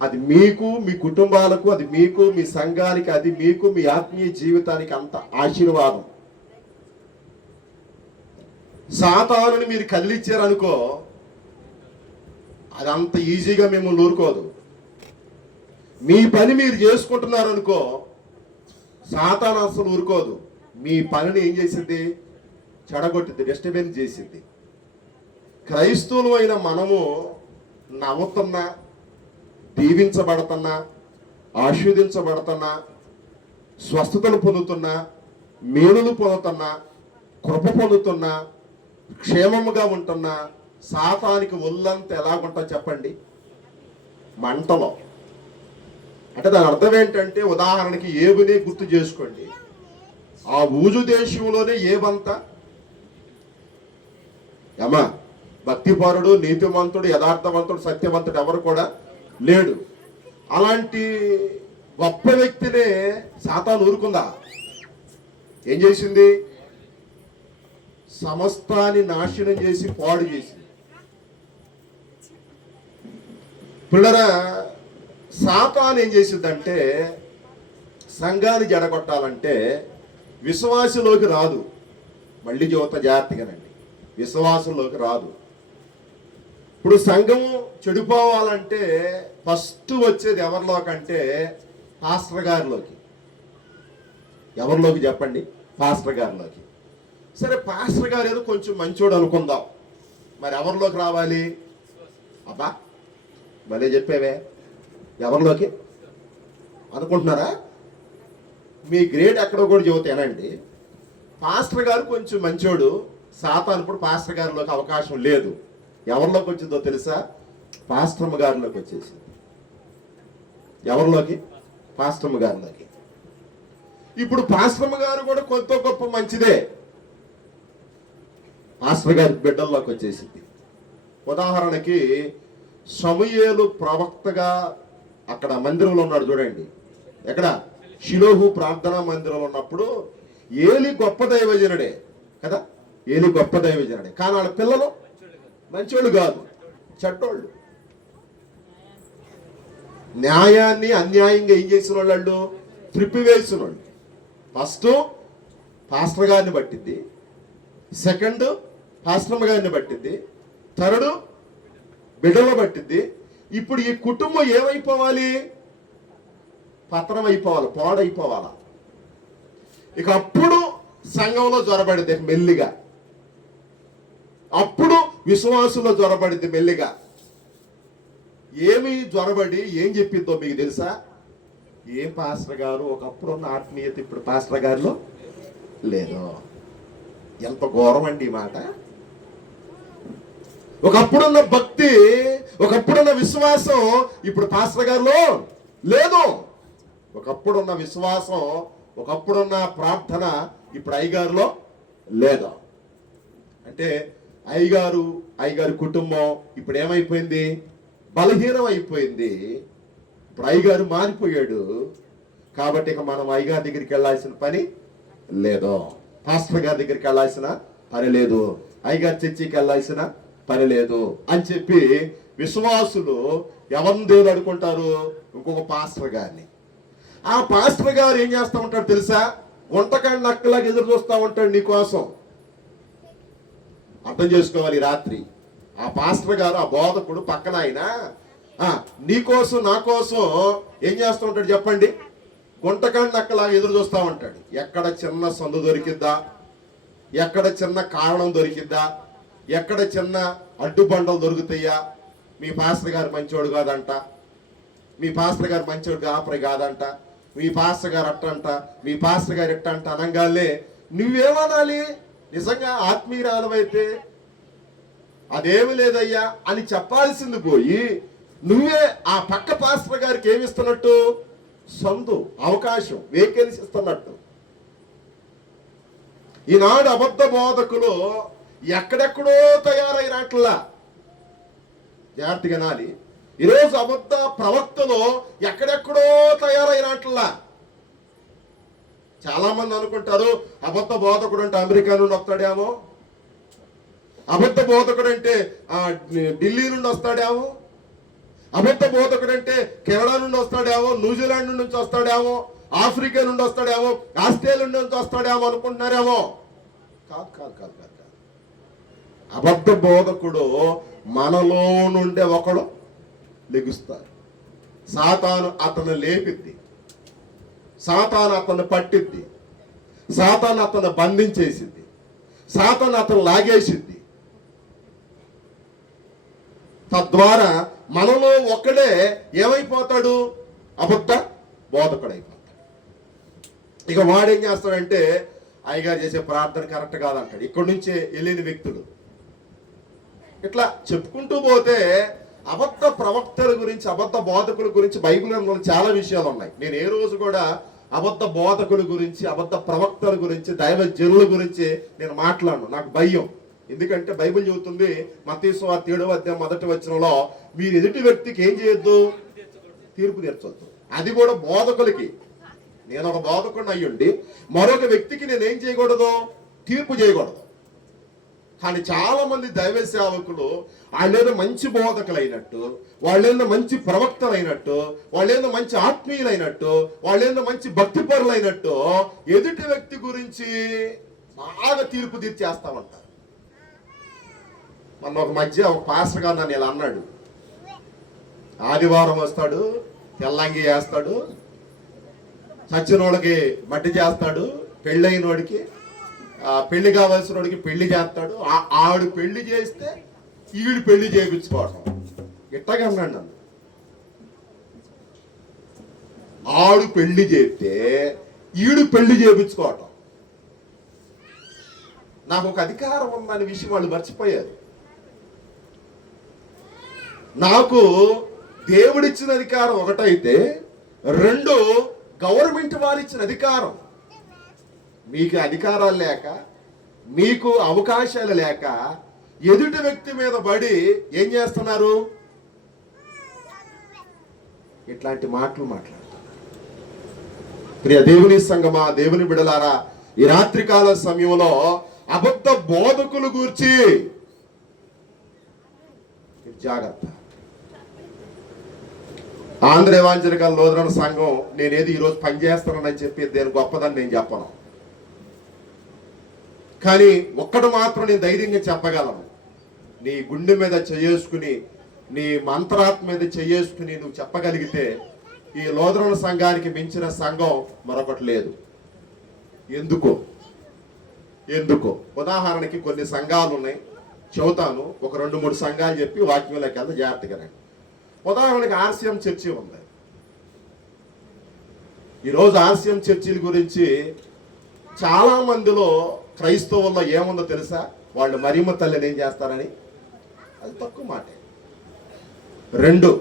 అది మీకు, మీ కుటుంబాలకు, అది మీకు, మీ సంఘానికి, అది మీకు, మీ ఆత్మీయ జీవితానికి అంత ఆశీర్వాదం. సాతానుని మీరు కదిలిచ్చారనుకో, అది అంత ఈజీగా మిమ్మల్ని ఊరుకోదు. మీ పని మీరు చేసుకుంటున్నారనుకో, సాతాను అసలు ఊరుకోదు. మీ పనిని ఏం చేసింది? చెడగొట్టింది, డిస్టర్బెన్స్ చేసింది. క్రైస్తవులు అయిన మనము నవ్వుతున్నా, దీవించబడుతున్నా, ఆశీర్వదించబడుతున్నా, స్వస్థతలు పొందుతున్నా, మేలులు పొందుతున్నా, కృప పొందుతున్నా, క్షేమముగా ఉంటున్నా, సాతానికి ఒళ్ళంతా ఎలాగుంటా చెప్పండి? మంటలో. అంటే దాని అర్థం ఏంటంటే, ఉదాహరణకి ఏబునే గుర్తు చేసుకోండి. ఆ ఊజు దేశంలోనే ఏబంతా ఏమా భక్తిపరుడు, నీతిమంతుడు, యథార్థవంతుడు, సత్యవంతుడు ఎవరు కూడా లేడు. అలాంటి గొప్ప వ్యక్తినే సాతాను ఊరుకుందా? ఏం చేసింది? సమస్తాన్ని నాశనం చేసి పాడు చేసింది. పిల్లరా, సాతాను ఏం చేసిందంటే, సంఘాన్ని జడగొట్టాలంటే విశ్వాసంలోకి రాదు. మళ్ళీ యువత జాగ్రత్తగానండి, విశ్వాసంలోకి రాదు. ఇప్పుడు సంఘం చెడిపోవాలంటే ఫస్ట్ వచ్చేది ఎవరిలోకంటే పాస్టర్ గారిలోకి. ఎవరిలోకి చెప్పండి? పాస్టర్ గారిలోకి. సరే, పాస్టర్ గారు ఏదో కొంచెం మంచోడు అనుకుందాం, మరి ఎవరిలోకి రావాలి? అబ్బా భలే చెప్పేవే, ఎవరిలోకి అనుకుంటున్నారా? మీ గ్రేడ్ ఎక్కడో కూడా చెబుతానండి. పాస్టర్ గారు కొంచెం మంచోడు, సాతాను ఇప్పుడు పాస్టర్ గారిలోకి అవకాశం లేదు. ఎవరిలోకి వచ్చిందో తెలుసా? పాస్టర్మ గారిలోకి వచ్చేసింది. ఎవరిలోకి? పాస్టర్మ గారిలోకి. ఇప్పుడు పాస్టర్మ గారు కూడా కొంత గొప్ప మంచిదే, పాస్టర్ గారి బిడ్డల్లోకి వచ్చేసింది. ఉదాహరణకి సమూయేలు ప్రవక్తగా అక్కడ మందిరంలో ఉన్నాడు చూడండి, ఎక్కడ షిలోహు ప్రార్థనా మందిరంలో ఉన్నప్పుడు ఏలి గొప్ప దైవజనుడే కదా, ఏలి గొప్ప దైవజనుడే, కానీ వాళ్ళ పిల్లలు మంచోళ్ళు కాదు, చెడ్డోళ్ళు. న్యాయాన్ని అన్యాయంగా ఏం చేసిన వాళ్ళు, త్రిప్పివేసిన వాళ్ళు. ఫస్ట్ పాస్టర్ గారిని పట్టింది, సెకండ్ పాస్టర్మ గారిని పట్టింది, థర్డ్ బిడ్డలో పట్టింది. ఇప్పుడు ఈ కుటుంబం ఏమైపోవాలి, పతనం అయిపోవాలి, పాడైపోవాలా. ఇక అప్పుడు సంఘంలో జ్వరపడింది మెల్లిగా, అప్పుడు విశ్వాసంలో జ్వరపడింది మెల్లిగా. ఏమి జ్వరబడి ఏం చెప్పిందో మీకు తెలుసా? ఏం పాస్టర్ గారు ఒకప్పుడు ఉన్న ఆత్మీయత ఇప్పుడు పాస్టర్ గారిలో లేదు. ఎంత ఘోరం అండి ఈ మాట. ఒకప్పుడున్న భక్తి, ఒకప్పుడున్న విశ్వాసం ఇప్పుడు పాస్టర్ గారిలో లేదు. ఒకప్పుడున్న విశ్వాసం, ఒకప్పుడున్న ప్రార్థన ఇప్పుడు అయ్యగారిలో లేదు. అంటే అయ్యగారి కుటుంబం ఇప్పుడు ఏమైపోయింది, బలహీనం అయిపోయింది. ఇప్పుడు అయ్యగారు మారిపోయాడు కాబట్టి ఇక మనం అయ్యగారి దగ్గరికి వెళ్ళాల్సిన పని లేదు, పాస్టర్ గారి దగ్గరికి వెళ్ళాల్సిన పని లేదు, అయ్యగారి చర్చికి వెళ్ళాల్సిన పని లేదు అని చెప్పి విశ్వాసులు ఎవరిని దేవుడు అనుకుంటారు, ఇంకొక పాస్టర్ గారిని. ఆ పాస్టర్ గారు ఏం చేస్తూ ఉంటాడు తెలుసా? గుంటకాడి నక్కలాగా ఎదురు చూస్తూ ఉంటాడు నీ కోసం. అర్థం చేసుకోవాలి. రాత్రి ఆ పాస్టర్ గారు, ఆ బోధకుడు పక్కన ఆయన నీ కోసం నా కోసం ఏం చేస్తూ ఉంటాడు చెప్పండి? గుంటకాడి నక్కలాగా ఎదురు చూస్తూ ఉంటాడు. ఎక్కడ చిన్న సందు దొరికిద్దా, ఎక్కడ చిన్న కారణం దొరికిద్దా, ఎక్కడ చిన్న అడ్డుబండలు దొరుకుతాయా, మీ పాస్టర్ గారు మంచోడు కాదంట, మీ పాస్టర్ గారు మంచోడు కాపరి కాదంట, మీ పాస్టర్ గారు అట్టంట, మీ పాస్టర్ గారు ఎట్టంట అనగానే నువ్వేమనాలి? నిజంగా ఆత్మీయురాలవైతే అదేమి లేదయ్యా అని చెప్పాల్సింది పోయి నువ్వే ఆ పక్క పాస్టర్ గారికి ఏమిస్తున్నట్టు, సందు అవకాశం వేకెన్సీ ఇస్తున్నట్టు. ఈనాడు అబద్ధ బోధకులు ఎక్కడెక్కడో తయారైనట్లా, జాగ్రత్తగా నాలి. ఈరోజు అబద్ధ ప్రవక్తలు ఎక్కడెక్కడో తయారైనట్లా. చాలా మంది అనుకుంటారు అబద్ధ బోధకుడు అంటే అమెరికా నుండి వస్తాడేమో, అబద్ధ బోధకుడు అంటే ఢిల్లీ నుండి వస్తాడేమో, అబద్ధ బోధకుడు అంటే కెనడా నుండి వస్తాడేమో, న్యూజిలాండ్ నుంచి వస్తాడేమో, ఆఫ్రికా నుండి వస్తాడేమో, ఆస్ట్రేలియా నుంచి వస్తాడేమో అనుకుంటున్నారేమో. కాదు కాదు కాదు కాదు కాదు. అబద్ధ బోధకుడు మనలో నుండే ఒకడు లెగుస్తారు. సాతాను అతను లేపిద్ది, సాతాను అతను పట్టిద్ది, సాతాను అతను బంధించేసింది, సాతాను అతను లాగేసింది. తద్వారా మనలో ఒక్కడే ఏమైపోతాడు, అబద్ధ బోధకుడు అయిపోతాడు. ఇక వాడేం చేస్తాడంటే అయ్యగారు చేసే ప్రార్థన కరెక్ట్ కాదంటాడు. ఇక్కడి నుంచే వెళ్ళిన వ్యక్తులు ఇట్లా చెప్పుకుంటూ పోతే అబద్ధ ప్రవక్తల గురించి, అబద్ధ బోధకుల గురించి బైబిల్లో చాలా విషయాలు ఉన్నాయి. నేను ఏ రోజు కూడా అబద్ధ బోధకుల గురించి, అబద్ధ ప్రవక్తల గురించి, దైవ జనుల గురించి నేను మాట్లాడను. నాకు భయం. ఎందుకంటే బైబిల్ చెబుతుంది మత్తయి సువార్త 7వ అధ్యాయం 1వ వచనంలో, మీరు ఎదుటి వ్యక్తికి ఏం చేయొద్దు, తీర్పు తీర్చొద్దు. అది కూడా బోధకులకి. నేను ఒక బోధకుడిని అయ్యుండి మరొక వ్యక్తికి నేను ఏం చేయకూడదు, తీర్పు చేయకూడదు. కానీ చాలా మంది దైవ సేవకులు వాళ్ళేదో మంచి బోధకులు అయినట్టు, వాళ్ళేదో మంచి ప్రవక్తలు అయినట్టు, వాళ్ళేదో మంచి ఆత్మీయులైనట్టు, వాళ్ళేదో మంచి భక్తిపరులు అయినట్టు ఎదుటి వ్యక్తి గురించి బాగా తీర్పు తీర్చేస్తా ఉంటారు. మన ఒక మధ్య ఒక పాస్టర్ గారు నన్ను ఇలా అన్నాడు, ఆదివారం వస్తాడు, తెల్లంగి వేస్తాడు, చచ్చినోడికి మట్టి చేస్తాడు, పెళ్ళైనోడికి పెళ్లి కావాల్సిన వాడికి పెళ్లి చేస్తాడు, ఆడు పెళ్లి చేస్తే ఈడు పెళ్లి చేయించుకోవడం. ఇట్టగా అన్నాడు నన్ను. ఆడు పెళ్లి చేస్తే ఈడు పెళ్లి చేయించుకోవటం. నాకు ఒక అధికారం ఉందనే విషయం వాళ్ళు మర్చిపోయారు. నాకు దేవుడిచ్చిన అధికారం ఒకటైతే, రెండు గవర్నమెంట్ వారు ఇచ్చిన అధికారం. మీకు అధికారాలు లేక, మీకు అవకాశాలు లేక ఎదుటి వ్యక్తి మీద పడి ఏం చేస్తున్నారు? ఇట్లాంటి మాటలు మాట్లాడుతున్నారు. ప్రియ దేవుని సంగమా, దేవుని బిడలారా, ఈ రాత్రికాల సమయంలో అబద్ధ బోధకులు గూర్చి జాగ్రత్త. ఆంధ్ర ఎవాంజలికల్ లూథరన్ సంఘం నేనేది ఈరోజు పనిచేస్తానని చెప్పి దేని గొప్పదని నేను చెప్పను. కానీ ఒక్కడు మాత్రం నేను ధైర్యంగా చెప్పగలను, నీ గుండె మీద చేసుకుని, నీ మంత్రాత్మ మీద చేసుకుని నువ్వు చెప్పగలిగితే ఈ లూథరన్ సంఘానికి మించిన సంఘం మరొకటి లేదు. ఎందుకో ఉదాహరణకి కొన్ని సంఘాలు ఉన్నాయి, చెబుతాను. ఒక 2-3 సంఘాలు చెప్పి వాక్యంలోకి వెళ్తే జాగ్రత్తగా రండి. ఉదాహరణకి ఆర్సీఎం చర్చి ఉంది. ఈరోజు ఆర్సీఎం చర్చిల గురించి చాలా మందిలో క్రైస్తవుల్లో ఏముందో తెలుసా? వాళ్ళు మరియమ్మ తల్లిని ఏం చేస్తారని, అది తక్కువ మాట. 2,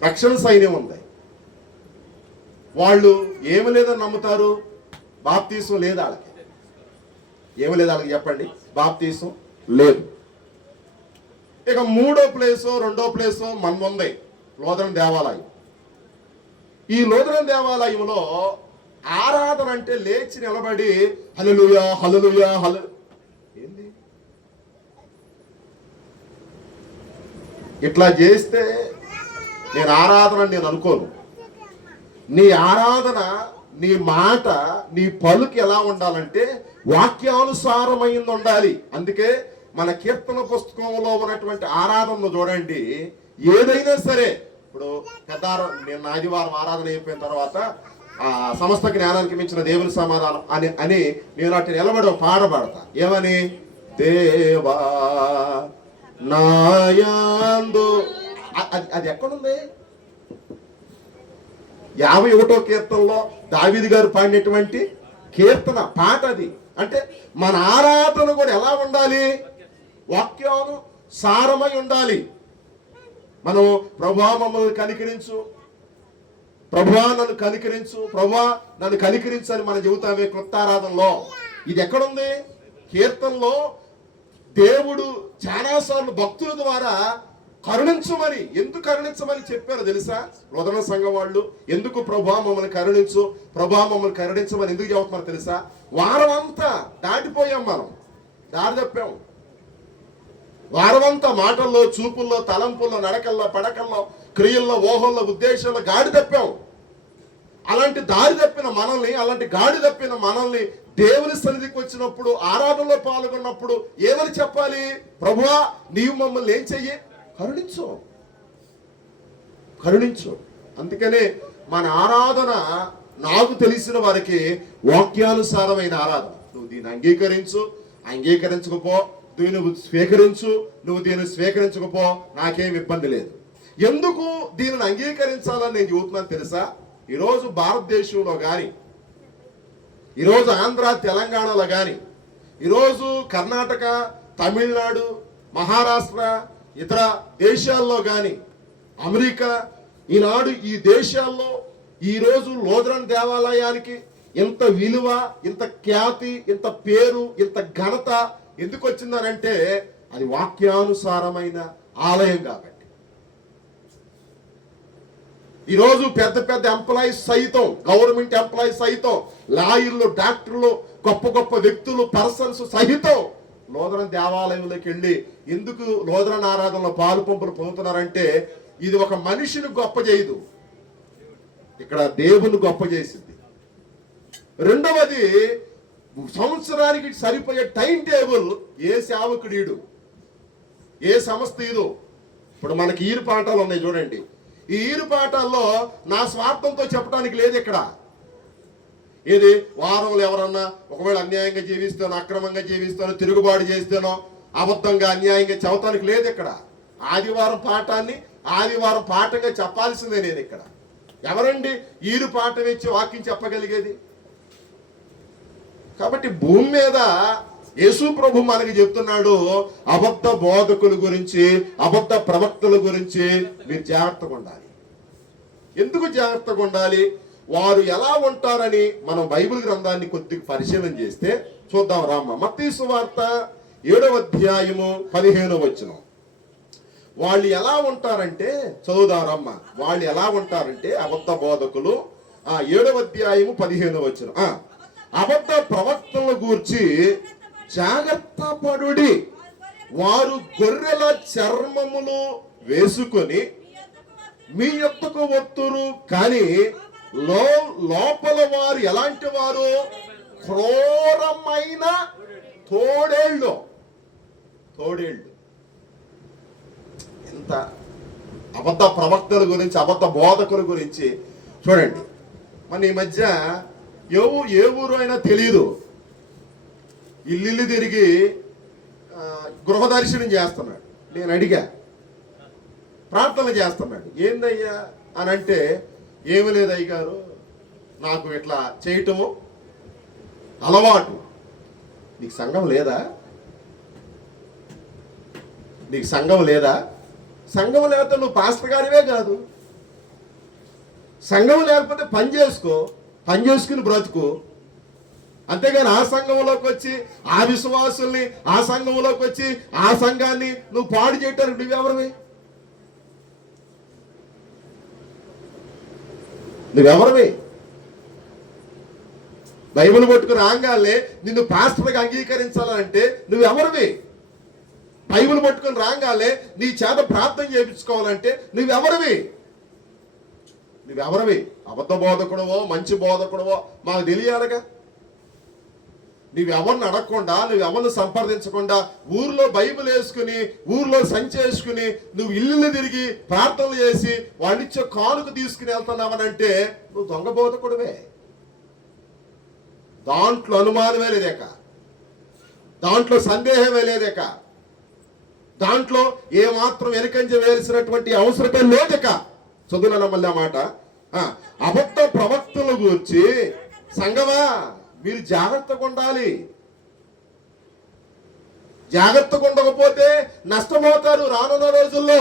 రక్షణ సైన్యం ఉంది. వాళ్ళు ఏమి లేదని నమ్ముతారు? బాప్తీసం లేదు వాళ్ళకి. ఏమి లేదు వాళ్ళకి చెప్పండి? బాప్తీసం లేదు. ఇక 3వ ప్లేసో 2వ ప్లేసో ఉంది, లూథరన్ దేవాలయం. ఈ లూథరన్ దేవాలయంలో ఆరాధన అంటే లేచి నిలబడి హల్లెలూయా హల్లెలూయా ఏంది ఇట్లా చేస్తే నేను ఆరాధన నేను అనుకోను. నీ ఆరాధన, నీ మాట, నీ పలుకు ఎలా ఉండాలంటే వాక్యానుసారమైంది ఉండాలి. అందుకే మన కీర్తన పుస్తకంలో ఉన్నటువంటి ఆరాధనను చూడండి. ఏదైనా సరే, ఇప్పుడు నిన్న ఆదివారం ఆరాధన అయిపోయిన తర్వాత సమస్త జ్ఞానానికి మించిన దేవుని సమాధానం అని నేను అటు నిలబడి పాట పాడతా. ఏమని? దేవా నాయందు. అది ఎక్కడుంది? 51వ కీర్తనలో దావీదు గారు పాడినటువంటి కీర్తన పాట అది. అంటే మన ఆరాధన కూడా ఎలా ఉండాలి? వాక్యానుసారమై ఉండాలి. మనం ప్రభువా మమ్మల్ని కనికరించు, ప్రభువా నన్ను కనికరించు, ప్రభువా నన్ను కనికరించని మన చెబుతామే కృతారాధనలో. ఇది ఎక్కడుంది? కీర్తనలో దేవుడు చాలాసార్లు భక్తుల ద్వారా కరుణించమని, ఎందుకు కరుణించమని చెప్పారు తెలుసా? లూథరన్ సంఘం వాళ్ళు ఎందుకు ప్రభువా మమ్మల్ని కరుణించు, ప్రభువా మమ్మల్ని కరుణించమని ఎందుకు చెబుతున్నారు తెలుసా? వారం అంతా దాటిపోయాం, మనం దారి తప్పాం. వారమంతా మాటల్లో, చూపుల్లో, తలంపుల్లో, నడకల్లో, పడకల్లో, క్రియల్లో, ఊహల్లో, ఉద్దేశాల్లో గాడి తప్పాం. అలాంటి దారి తప్పిన మనల్ని, అలాంటి గాడి తప్పిన మనల్ని దేవుని సన్నిధికి వచ్చినప్పుడు, ఆరాధనలో పాల్గొన్నప్పుడు ఏమని చెప్పాలి? ప్రభువా నీవు మమ్మల్ని ఏం చెయ్యి? కరుణించు. అందుకనే మన ఆరాధన నాకు తెలిసిన వారికి వాక్యానుసారమైన ఆరాధన. నువ్వు దీన్ని అంగీకరించకపో, దీన్ని స్వీకరించు, నువ్వు దీన్ని స్వీకరించకపో, నాకేం ఇబ్బంది లేదు. ఎందుకు దీనిని అంగీకరించాలని నేను చెబుతున్నాను తెలుసా? ఈరోజు భారతదేశంలో కానీ, ఈరోజు ఆంధ్ర తెలంగాణలో కానీ, ఈరోజు కర్ణాటక, తమిళనాడు, మహారాష్ట్ర, ఇతర దేశాల్లో కానీ, అమెరికా, ఈనాడు ఈ దేశాల్లో ఈరోజు లూథరన్ దేవాలయానికి ఇంత విలువ, ఇంత ఖ్యాతి, ఇంత పేరు, ఇంత ఘనత ఎందుకు వచ్చిందనంటే అది వాక్యానుసారమైన ఆలయం కాబట్టి. ఈరోజు పెద్ద పెద్ద ఎంప్లాయీస్ సైతం, గవర్నమెంట్ ఎంప్లాయీస్ సైతం, లాయర్లు, డాక్టర్లు, గొప్ప గొప్ప వ్యక్తులు, పర్సన్స్ సహితం లూథరన్ దేవాలయంలోకి వెళ్ళి ఎందుకు లూథరన్ ఆరాధనలో పాలు పంపులు పొందుతున్నారంటే ఇది ఒక మనిషిని గొప్ప చేయదు, ఇక్కడ దేవుని గొప్ప చేసింది. రెండవది, సంవత్సరానికి సరిపోయే టైం టేబుల్ ఏ సేవకుడు, ఏ సంస్థ ఇదో. ఇప్పుడు మనకి ఈరు పాఠాలు ఉన్నాయి చూడండి. ఈ ఈరు పాఠాల్లో నా స్వార్థంతో చెప్పడానికి లేదు. ఇక్కడ ఏది వారంలో ఎవరన్నా ఒకవేళ అన్యాయంగా జీవిస్తానో, అక్రమంగా జీవిస్తానో, తిరుగుబాటు చేస్తానో, అబద్ధంగా అన్యాయంగా చెప్పడానికి లేదు. ఇక్కడ ఆదివారం పాఠాన్ని ఆదివారం పాఠంగా చెప్పాల్సిందే నేను. ఇక్కడ ఎవరండి ఈరు పాఠం ఇచ్చి వాక్యం చెప్పగలిగేది? కాబట్టి భూమి మీద యేసు ప్రభు మనకి చెప్తున్నాడు, అబద్ధ బోధకుల గురించి, అబద్ధ ప్రవక్తల గురించి మీరు జాగ్రత్తగా ఉండాలి. ఎందుకు జాగ్రత్తగా ఉండాలి? వారు ఎలా ఉంటారని మనం బైబిల్ గ్రంథాన్ని కొద్దిగా పరిశీలన చేస్తే చూద్దాం రామ్మ. మత్తయి సువార్త 7వ అధ్యాయము 15వ వచనం. వాళ్ళు ఎలా ఉంటారంటే, చదువుదారమ్మ. వాళ్ళు ఎలా ఉంటారంటే అబద్ధ బోధకులు 7వ అధ్యాయము 15వ వచనం. అబద్ధ ప్రవక్తలను గూర్చి జాగ్రత్త పడుడి, వారు గొర్రెల చర్మములు వేసుకొని మీ యొక్కకు వత్తురు, కానీ లోపల వారు ఎలాంటి వారు? క్రూరమైన తోడేళ్ళు. ఎంత అబద్ధ ప్రవక్తల గురించి, అబద్ధ బోధకుల గురించి చూడండి. మన ఈ మధ్య ఏ ఊరు అయినా తెలియదు, ఇల్లు తిరిగి గృహ దర్శనం చేస్తున్నాడు. నేను అడిగా, ప్రార్థన చేస్తున్నాడు. ఏందయ్యా అని అంటే, ఏమి లేదు అయ్యగారు, నాకు ఇట్లా చేయటము అలవాటు. నీకు సంఘం లేదా? నీకు సంఘం లేదా? సంఘం లేకపోతే నువ్వు పాస్టర్ గారివే కాదు. సంఘం లేకపోతే పని చేసుకో, పని చేసుకుని బ్రతుకు. అంతేగాని ఆ సంఘంలోకి వచ్చి ఆ విశ్వాసుల్ని, ఆ సంఘంలోకి వచ్చి ఆ సంఘాన్ని నువ్వు పాడు చేయటానికి నువ్వెవరివి? బైబిల్ పట్టుకుని రాగానే నిన్ను పాస్టర్గా అంగీకరించాలంటే నువ్వెవరివి? బైబిల్ పట్టుకుని రాగానే నీ చేత ప్రార్థన చేయించుకోవాలంటే నువ్వెవరివి? అబద్ధ బోధకుడవో మంచి బోధకుడవో మాకు తెలియాలిగా. నువ్వెవరిని అడగకుండా, నువ్వెవరిని సంప్రదించకుండా, ఊర్లో బైబిల్ వేసుకుని, ఊర్లో సంచేసుకుని, నువ్వు ఇల్లు తిరిగి ప్రార్థనలు చేసి వాళ్ళిచ్చే కానుక తీసుకుని వెళ్తున్నావనంటే నువ్వు దొంగ బోధకుడివే. దాంట్లో అనుమానమే లేదేక, దాంట్లో సందేహమే లేదేక, దాంట్లో ఏమాత్రం వెనుకంజ వేయాల్సినటువంటి అవసరమే లేదక. చదువున మళ్ళీ ఆ మాట. అబద్ధ ప్రవక్తల గురించి సంగమా మీరు జాగ్రత్తగా ఉండాలి. జాగ్రత్తగా ఉండకపోతే నష్టపోతారు రానున్న రోజుల్లో.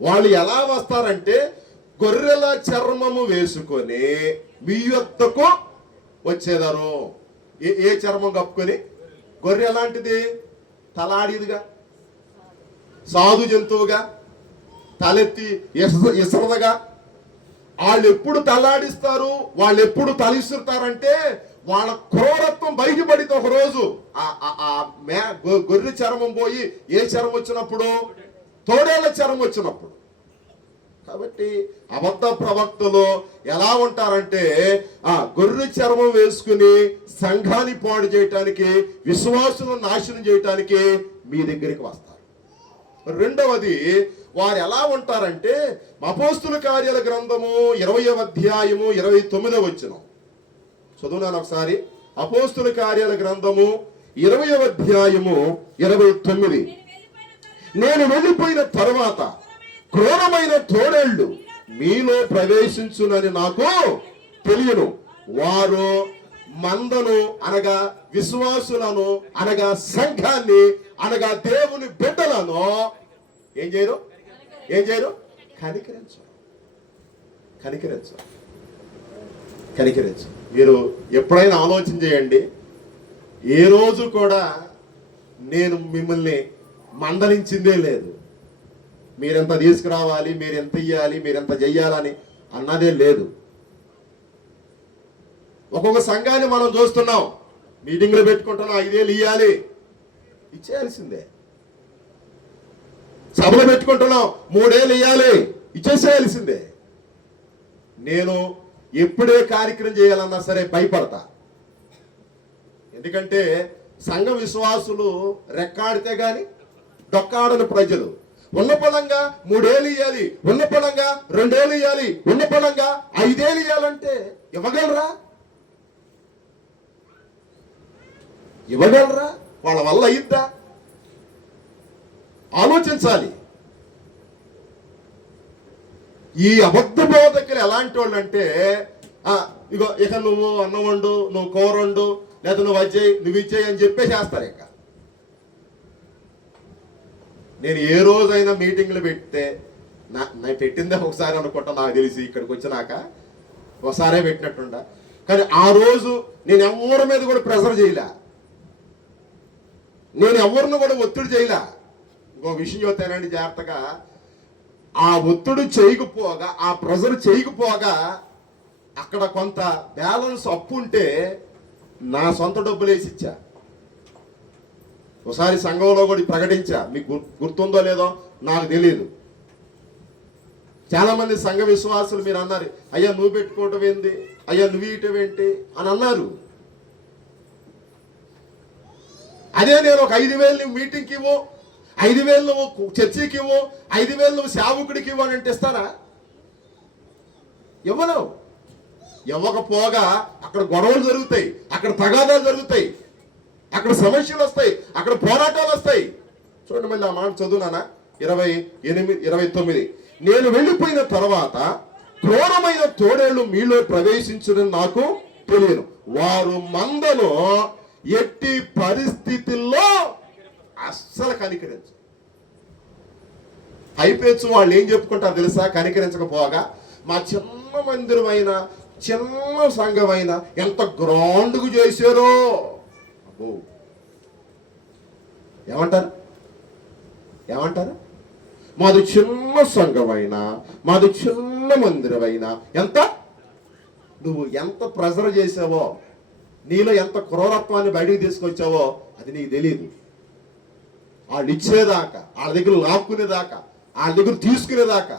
వాళ్ళు ఎలా వస్తారంటే గొర్రెల చర్మము వేసుకొని మీ యొద్దకు వచ్చేదారు. ఏ చర్మం కప్పుకొని? గొర్రె ఎలాంటిది? తలాడిదిగా, సాధు జంతువుగా, తలెత్తి ఇసరదగా. వాళ్ళు ఎప్పుడు తలాడిస్తారు, వాళ్ళు ఎప్పుడు తలిస్తుతారంటే వాళ్ళ క్రూరత్వం బయటపడితే ఒక రోజు గొర్రె చర్మం పోయి ఏ చర్మం వచ్చినప్పుడు? తోడేళ్ల చర్మం వచ్చినప్పుడు. కాబట్టి అబద్ధ ప్రవక్తలు ఎలా ఉంటారంటే గొర్రె చర్మం వేసుకుని సంఘాన్ని పాడు చేయటానికి, విశ్వాసులను నాశనం చేయటానికి మీ దగ్గరికి వస్తారు. రెండవది, వారు ఎలా ఉంటారంటే అపోస్తుల కార్యాల గ్రంథము 20వ అధ్యాయము 29వ వచనం చదువునాను ఒకసారి. అపోస్తుల కార్యాల గ్రంథము 20వ అధ్యాయము 29. నేను వెళ్ళిపోయిన తరువాత క్రూరమైన తోడేళ్లు మీలో ప్రవేశించునని నాకు తెలియను. వారు మందను అనగా విశ్వాసులను అనగా సంఘాన్ని అనగా దేవుని బిడ్డలను ఏం చేయరు? కనికరించు. మీరు ఎప్పుడైనా ఆలోచన చేయండి, ఏ రోజు కూడా నేను మిమ్మల్ని మందలించిందే లేదు. మీరెంత తీసుకురావాలి, మీరెంత ఇయ్యాలి, మీరెంత చెయ్యాలని అన్నదే లేదు. ఒక్కొక్క సంఘాన్ని మనం చూస్తున్నాం, మీటింగ్లు పెట్టుకుంటున్నాం, 5 వేలు ఇయ్యాలి, ఇచ్చేయాల్సిందే. సభలు పెట్టుకుంటున్నాం, 3 ఏళ్ళు ఇయ్యాలి, ఇచ్చేసేయాల్సిందే. నేను ఎప్పుడే కార్యక్రమం చేయాలన్నా సరే భయపడతా. ఎందుకంటే సంఘ విశ్వాసులు రెక్కాడితే గాని డొక్కాడని ప్రజలు. ఉన్న పడంగా 3 ఏళ్ళు ఇయ్యాలి, ఉన్న పడంగా 2 ఏళ్ళు ఇయ్యాలి, ఉన్న పడంగా 5 ఏళ్ళు ఇయ్యాలంటే ఇవ్వగలరా? వాళ్ళ వల్ల అయ్యిద్దా? ఆలోచించాలి. ఈ అబద్ధ బోధకులు ఎలాంటి వాళ్ళు అంటే ఇగో ఇక నువ్వు అన్నం వండు, నువ్వు కూర వండు, లేదా నువ్వు అజ్జేయి, నువ్వు ఇచ్చేయి అని చెప్పేసేస్తారు. ఇక నేను ఏ రోజైనా మీటింగ్లు పెడితే నేను పెట్టిందే ఒకసారి అనుకుంటా, నాకు తెలిసి ఇక్కడికి వచ్చినాక ఒకసారే పెట్టినట్టుండా. కానీ ఆ రోజు నేను ఎవరి మీద కూడా ప్రెషర్ చేయలే, నేను ఎవరిని కూడా ఒత్తిడి చేయలే. ఇంకో విషయం చెప్తానండి జాగ్రత్తగా, ఆ ఒత్తిడి చేయకపోగా, ఆ ప్రెషర్ చేయకపోగా అక్కడ కొంత బ్యాలెన్స్ అప్పు ఉంటే నా సొంత డబ్బులు వేసి ఇచ్చా. ఒకసారి సంఘంలో కూడా ప్రకటించా, మీకు గుర్తుందో లేదో నాకు తెలియదు. చాలా మంది సంఘ విశ్వాసులు మీరు అన్నారు, అయ్యా నువ్వు పెట్టుకోవటం ఏంది, అయ్యా నువ్వు ఇయటం ఏంటి అని అన్నారు. అదే నేను ఒక 5,000 నువ్వు మీటింగ్కి ఇవ్వు, 5,000 నువ్వు చర్చికి ఇవ్వు, 5,000 నువ్వు సేవకుడికి ఇవ్వు అని అంటే ఇస్తానా? ఇవ్వను. ఇవ్వకపోగా అక్కడ గొడవలు జరుగుతాయి, అక్కడ తగాదాలు జరుగుతాయి, అక్కడ సమస్యలు వస్తాయి, అక్కడ పోరాటాలు వస్తాయి. చూడండి మళ్ళీ ఆ మాట చదువునానా, 29. నేను వెళ్ళిపోయిన తర్వాత క్రూరమైన తోడేళ్లు మీలో ప్రవేశించడం నాకు తెలియను, వారు మందను ఎట్టి పరిస్థితుల్లో అస్సలు కనికరించు. హైపేచ్చు వాళ్ళు ఏం చెప్పుకుంటారు తెలుసా? కనికరించకపోగా మా చిన్న మందిరమైన చిన్న సంఘమైన ఎంత గ్రౌండ్కు చేశారో. అబ్బో, ఏమంటారు? మాది చిన్న సంఘమైనా, మాది చిన్న మందిరమైనా నువ్వు ఎంత ప్రెజర్ చేసావో, నీలో ఎంత క్రూరత్వాన్ని బయటికి తీసుకొచ్చావో అది నీకు తెలియదు. వాళ్ళు ఇచ్చేదాకా, వాళ్ళ దగ్గర లాక్కునేదాకా, వాళ్ళ దగ్గర తీసుకునేదాకా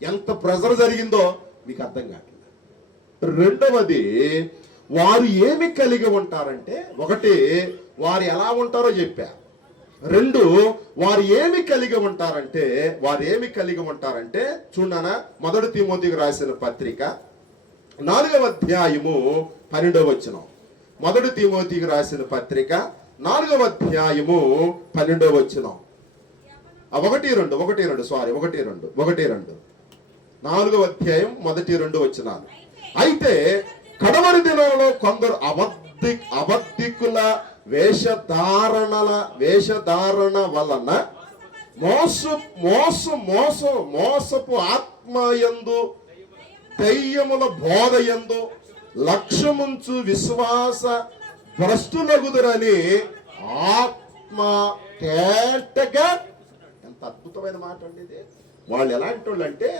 ఎంత ప్రెజర్ జరిగిందో మీకు అర్థం కావట్లేదు. రెండవది, వారు ఏమి కలిగి ఉంటారంటే, ఒకటి వారు ఎలా ఉంటారో చెప్పా. 2 వారు ఏమి కలిగి ఉంటారంటే చూడనా, 1 తిమోతికి రాసిన పత్రిక 4వ అధ్యాయము 12వ వచనం. 1 తిమోతికి రాసిన పత్రిక 4వ అధ్యాయము 12వ వచనం. 1-2 4వ అధ్యాయం 1-2 వచనాలు. అయితే కడవరి దినంలో కొందరు అబద్ధికుల వేషధారణ వలన మోసపు ఆత్మయందు దయ్యముల బోధయందు లక్ష్యముంచు విశ్వాస భ్రష్టులగుదురని ఆత్మ తేటగా. ఎంత అద్భుతమైన మాట అండి ఇది. వాళ్ళు ఎలాంటి వాళ్ళు అంటే,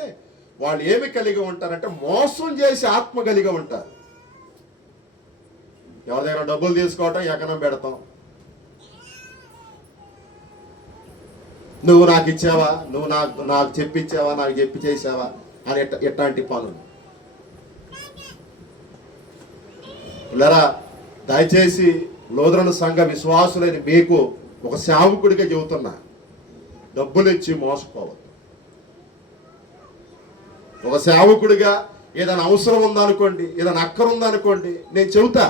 వాళ్ళు ఏమి కలిగి ఉంటారంటే మోసం చేసి ఆత్మ కలిగి ఉంటారు. ఎవరి దగ్గర డబ్బులు తీసుకోవటం, ఎకనం పెడతాం, నువ్వు నాకు ఇచ్చావా, నువ్వు నాకు చెప్పించావా, నాకు చెప్పి చేసావా అని ఇట్లాంటి పనులు. ఇలా దయచేసి లోదరణ సంఘ విశ్వాసులైన మీకు ఒక సేవకుడిగా చెబుతున్నా, డబ్బులు ఇచ్చి మోసపోవద్దు. ఒక సేవకుడిగా ఏదైనా అవసరం ఉందనుకోండి, ఏదైనా అక్కర ఉందనుకోండి, నేను చెబుతా.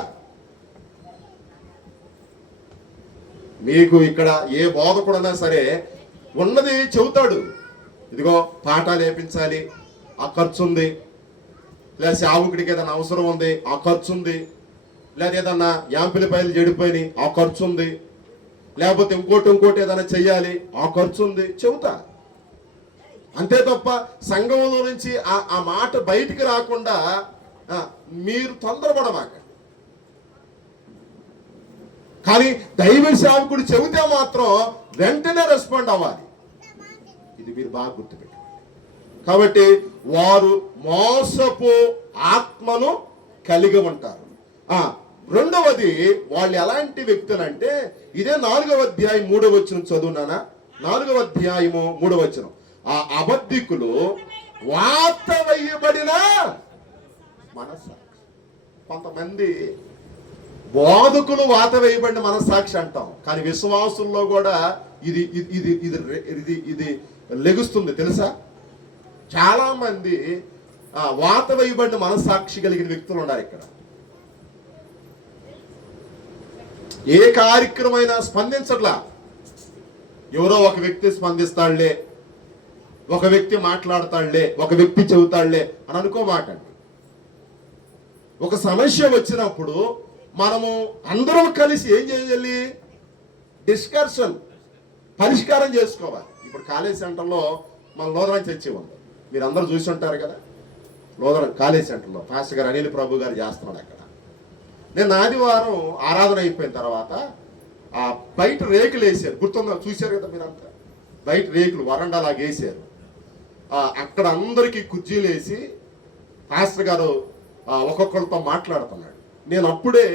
మీకు ఇక్కడ ఏ బోధకుడైనా సరే ఉన్నది చెబుతాడు. ఇదిగో పాఠాలు వేయించాలి, ఆ ఖర్చు ఉంది, లేదా సేవకుడికి ఏదైనా అవసరం ఉంది, ఆ ఖర్చు ఉంది, లేదా ఏదన్నా యాంపిలిపాయలు చెడిపోయినాయి, ఆ ఖర్చు ఉంది, లేకపోతే ఇంకోటి ఏదైనా చెయ్యాలి, ఆ ఖర్చు ఉంది, చెబుతా. అంతే తప్ప సంఘంలో నుంచి ఆ మాట బయటికి రాకుండా మీరు తొందరపడమాక. కానీ దైవ సేవకుడు చెబితే మాత్రం వెంటనే రెస్పాండ్ అవ్వాలి. ఇది మీరు బాగా గుర్తుపెట్టుకోండి. కాబట్టి వారు మోసపు ఆత్మను కలిగి ఉంటారు. రెండవది, వాళ్ళు ఎలాంటి వ్యక్తులు అంటే, ఇదే 4వ అధ్యాయం 3వ వచనం చదువునానా, 4వ అధ్యాయము 3వ వచనం. ఆ అబద్ధికులు వాత వేయబడిన మనస్సాక్షి. కొంతమంది బోధకులు వాత వేయబడిన మనస్సాక్షి అంటాం, కానీ విశ్వాసుల్లో కూడా ఇది ఇది ఇది ఇది ఇది లెగుస్తుంది తెలుసా. చాలా మంది వాత వేయబడిన మనస్సాక్షి కలిగిన వ్యక్తులు ఉన్నారు ఇక్కడ. ఏ కార్యక్రమైనా స్పందించట్లా. ఎవరో ఒక వ్యక్తి స్పందిస్తాడులే, ఒక వ్యక్తి మాట్లాడతాడులే, ఒక వ్యక్తి చెబుతాడులే అని అనుకోమాకండి. ఒక సమస్య వచ్చినప్పుడు మనము అందరం కలిసి ఏం చేయాలి? డిస్కషన్, పరిష్కారం చేసుకోవాలి. ఇప్పుడు కాలేజ్ సెంటర్లో మన లోదరం చర్చి ఉంది, మీరు అందరూ చూసి ఉంటారు కదా. లోదరం కాలేజ్ సెంటర్లో పాస్టర్ గారు అనిల్ ప్రభు గారు చేస్తున్నాడు అక్కడ. నేను ఆదివారం ఆరాధన అయిపోయిన తర్వాత ఆ బయట రేకులు వేసారు, గుర్తుందా, చూశారు కదా మీరంతా. బయట రేకులు వరండాలాగా వేసారు. అక్కడ అందరికీ కుర్చీలు వేసి పాస్టర్ గారు ఒక్కొక్కరితో మాట్లాడుతున్నాడు. నేను అప్పుడే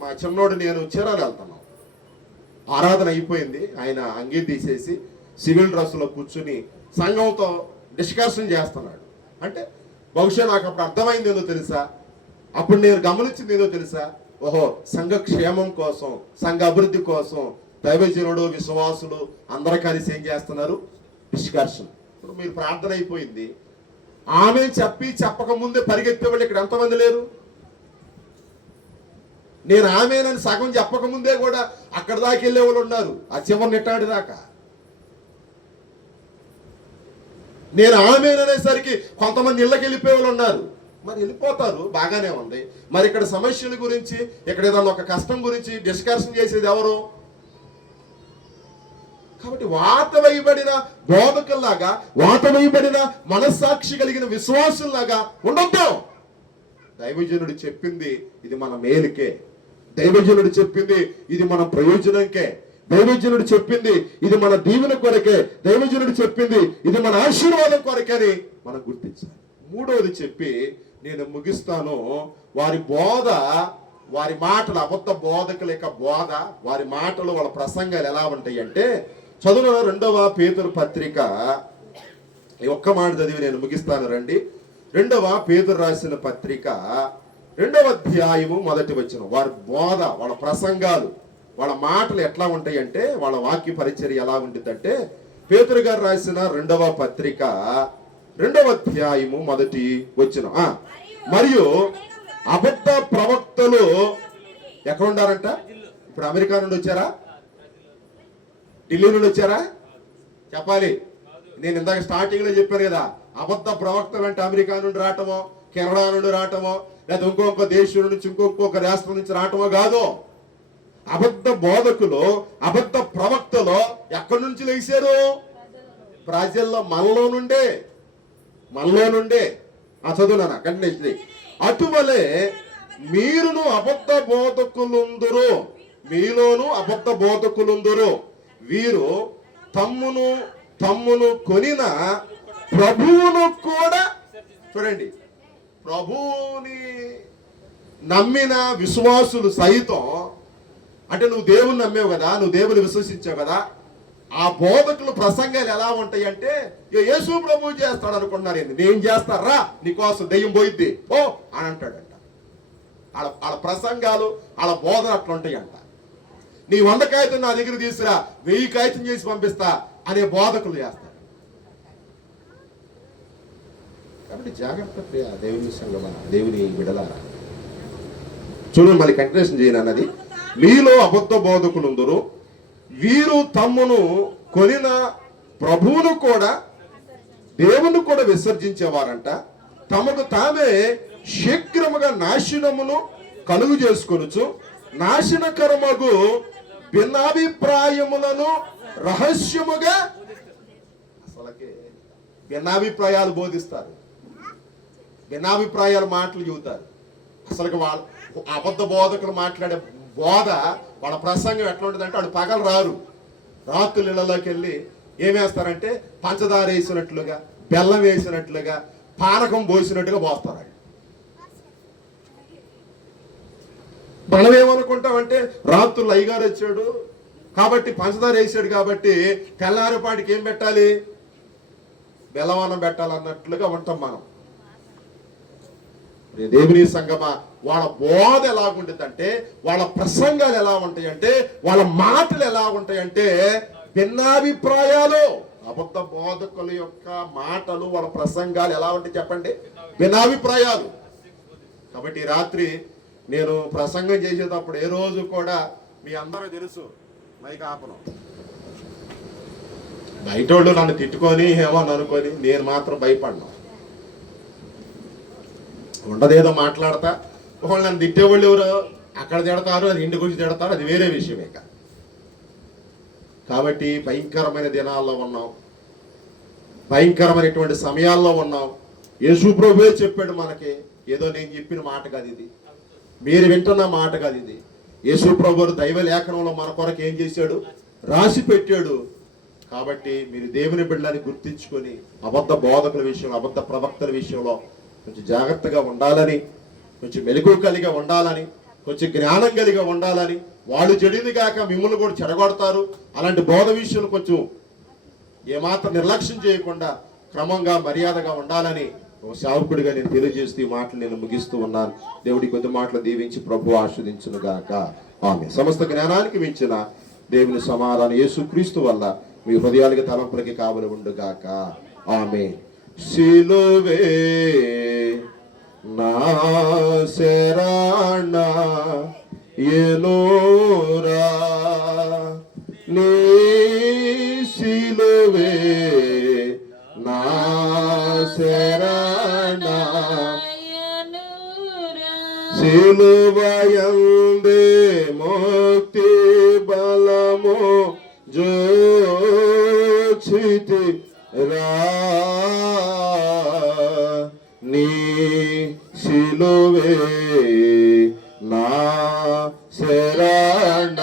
మా చిన్నోడు నేను చీరాలు వెళ్తున్నాం. ఆరాధన అయిపోయింది, ఆయన అంగీ తీసేసి సివిల్ డ్రెస్లో కూర్చుని సంఘంతో డిస్కషన్ చేస్తున్నాడు. అంటే బహుశా నాకు అప్పుడు అర్థమైంది ఏదో తెలుసా, అప్పుడు నేను గమనించింది ఏదో తెలుసా, ఓహో సంఘ క్షేమం కోసం, సంఘ అభివృద్ధి కోసం దైవజనుడు విశ్వాసులు అందరూ కలిసి ఏం చేస్తున్నారు, డిస్కషన్. ఇప్పుడు మీరు ప్రార్థన అయిపోయింది, ఆమె చెప్పక ముందే పరిగెత్తే వాళ్ళు ఇక్కడ ఎంతమంది లేరు. నేను ఆమెనని సగం చెప్పక ముందే కూడా అక్కడ దాకా వెళ్ళే వాళ్ళు ఉన్నారు, ఆ చివరి నెట్టాడి దాకా. నేను ఆమెననేసరికి కొంతమంది ఇళ్ళకి వెళ్ళిపోయే వాళ్ళు ఉన్నారు. మరి వెళ్ళిపోతారు, బాగానే ఉంది. మరి ఇక్కడ సమస్యల గురించి, ఇక్కడ ఏదన్నా ఒక కష్టం గురించి డిస్కషన్ చేసేది ఎవరు? కాబట్టి వాత వేయబడిన బోధకుల్లాగా, వాత వేయబడిన మనస్సాక్షి కలిగిన విశ్వాసుల్లాగా ఉండొద్దు. దైవజనుడు చెప్పింది ఇది మన మేలుకే, దైవజనుడు చెప్పింది ఇది మన ప్రయోజనంకే, దైవజనుడు చెప్పింది ఇది మన దీవెన కొరకే, దైవజనుడు చెప్పింది ఇది మన ఆశీర్వాదం కొరకే మనం గుర్తించాలి. మూడవది చెప్పి నేను ముగిస్తాను. వారి బోధ, వారి మాటలు, అబద్ధ బోధకుల యొక్క బోధ, వారి మాటలు, వాళ్ళ ప్రసంగాలు ఎలా ఉంటాయి అంటే, చదువు 2వ పేతురు పత్రిక, ఒక్క మాట చదివి నేను ముగిస్తాను రండి. 2వ పేతురు రాసిన పత్రిక 2వ అధ్యాయము 1వ వచనం. వారి బోధ, వాళ్ళ ప్రసంగాలు, వాళ్ళ మాటలు ఎట్లా ఉంటాయి అంటే, వాళ్ళ వాక్య పరిచర్య ఎలా ఉంటుందంటే, పేతురు గారు రాసిన 2వ పత్రిక 2వ అధ్యాయము 1వ వచనం. మరియు అబద్ధ ప్రవక్తలు ఎక్కడ ఉండారంట? ఇప్పుడు అమెరికా నుండి వచ్చారా, ఢిల్లీ నుండి వచ్చారా? చెప్పాలి. నేను ఇందాక స్టార్టింగ్ లో చెప్పాను కదా, అబద్ధ ప్రవక్తలు అంటే అమెరికా నుండి రావటమో, కెనడా నుండి రావటమో, లేదా ఇంకొక దేశం నుంచి ఇంకొక రాష్ట్రం నుంచి రావటమో కాదు. అబద్ధ బోధకులు, అబద్ధ ప్రవక్తలు ఎక్కడి నుంచి లేచారు? ప్రజల్లో, మనలో నుండే. ఆ చదువునా కంటిన్యూ. అటువలే మీరును అబద్ధ బోధకులుందురు, మీలోను అబద్ధ బోధకులుందురు. వీరు తమ్మును కొనిన ప్రభువును కూడా, చూడండి, ప్రభువుని నమ్మిన విశ్వాసులు సైతం, అంటే నువ్వు దేవుని నమ్మేవు కదా, నువ్వు దేవుని విశ్వసించావు కదా, ఆ బోధకులు ప్రసంగాలు ఎలా ఉంటాయి అంటే, యేసు ప్రభు చేస్తాడు అనుకున్నారు. ఏంది, నేను చేస్తారా, నీకోసం దెయ్యం పోయిద్ది ఓ అని అంటాడంట. వాళ్ళ ప్రసంగాలు, వాళ్ళ బోధన అట్లా ఉంటాయి అంట. నీ 100 కాగితం నా దగ్గర తీసుకురా, 1000 కాగితం చేసి పంపిస్తా అనే బోధకులు చేస్తారు. కాబట్టి జాగ్రత్త ప్రియ దేవుని సంగమా, దేవుని విడలారా. చూడండి, మళ్ళీ కంటిన్యూషన్ చేయను అన్నది. మీలో అబద్ధ బోధకులుందరు, వీరు తమ్మును కొనిన ప్రభువును కూడా, దేవుని కూడా విసర్జించేవారంట. తమకు తామే శీఘ్రముగా నాశనమును కలుగు చేసుకొనుచు, నాశనకరమగు భిన్నాభిప్రాయములను రహస్యముగా, అసలకే భిన్నాభిప్రాయాలు బోధిస్తారు, భిన్నాభిప్రాయాలు మాటలు చెబుతారు. అసలు వాళ్ళ అబద్ధ బోధకులు మాట్లాడే బోధ, వాళ్ళ ప్రసంగం ఎట్లా ఉంటుందంటే, వాళ్ళు పగలు రారు, రాత్రుల ఇళ్లలోకి వెళ్ళి ఏమేస్తారంటే, పంచదార వేసినట్లుగా, బెల్లం వేసినట్లుగా, పానకం పోసినట్టుగా పోస్తారు. మనం ఏమనుకుంటామంటే, రాత్రులు అయ్యగారు వచ్చాడు కాబట్టి పంచదార వేసాడు కాబట్టి తెల్లారిపాటికి ఏం పెట్టాలి, బెల్లవానం పెట్టాలన్నట్లుగా ఉంటాం మనం. దేవుని సంగమా, వాళ్ళ బోధ ఎలా ఉంటుందంటే, వాళ్ళ ప్రసంగాలు ఎలా ఉంటాయంటే, వాళ్ళ మాటలు ఎలా ఉంటాయంటే భిన్నాభిప్రాయాలు. అబద్ధ బోధకుల యొక్క మాటలు, వాళ్ళ ప్రసంగాలు ఎలా ఉంటాయి చెప్పండి, భిన్నాభిప్రాయాలు. కాబట్టి రాత్రి నేను ప్రసంగం చేసేటప్పుడు ఏ రోజు కూడా మీ అందరూ తెలుసు, మైక్ ఆపను. బయట వాళ్ళు నన్ను తిట్టుకొని ఏమని అనుకొని నేను మాత్రం భయపడ్డా. ఉండదేదో మాట్లాడతా, ఒకళ్ళు నన్ను తిట్టేవాళ్ళు ఎవరు అక్కడ తిడతారు, అది ఇంటి గురించి తిడతారు, అది వేరే విషయం. ఇక కాబట్టి భయంకరమైన దినాల్లో ఉన్నాం. భయంకరమైనటువంటి సమయాల్లో ఉన్నాం. యేసు ప్రభువే చెప్పాడు మనకి, ఏదో నేను చెప్పిన మాట కాదు ఇది, మీరు వింటున్న మాట కాదు ఇది. యేసు ప్రభు దైవ లేఖనంలో మన కొరకు ఏం చేశాడు, రాసి పెట్టాడు. కాబట్టి మీరు దేవుని బిడ్డలని గుర్తించుకొని అబద్ధ బోధకుల విషయంలో, అబద్ధ ప్రవక్తల విషయంలో కొంచెం జాగ్రత్తగా ఉండాలని, కొంచెం మెలకువ కలిగి ఉండాలని, కొంచెం జ్ఞానం కలిగి ఉండాలని. వాళ్ళు చెడింది కాక మిమ్మల్ని కూడా చెడగొడతారు. అలాంటి బోధ విషయంలో కొంచెం ఏమాత్రం నిర్లక్ష్యం చేయకుండా క్రమంగా మర్యాదగా ఉండాలని ఒక సేవకుడిగా నేను తెలియజేస్తూ ఈ మాటలు నేను ముగిస్తూ ఉన్నాను. దేవుడి కొద్ది మాటలు దీవించి ప్రభు ఆస్వాదించును గాక. ఆమె సమస్త జ్ఞానానికి మించిన దేవుని సమాధానం యేసుక్రీస్తు వల్ల మీ హృదయాలకి తలంపులకి కావలి ఉండుగాక. ఆమె. సిలువే నా శరణ ఎలోరా, నీ సిలువే నా శరణ, సిలువయందే ముక్తి బలము జోచితి రా, నీ సిలువే నా శరణ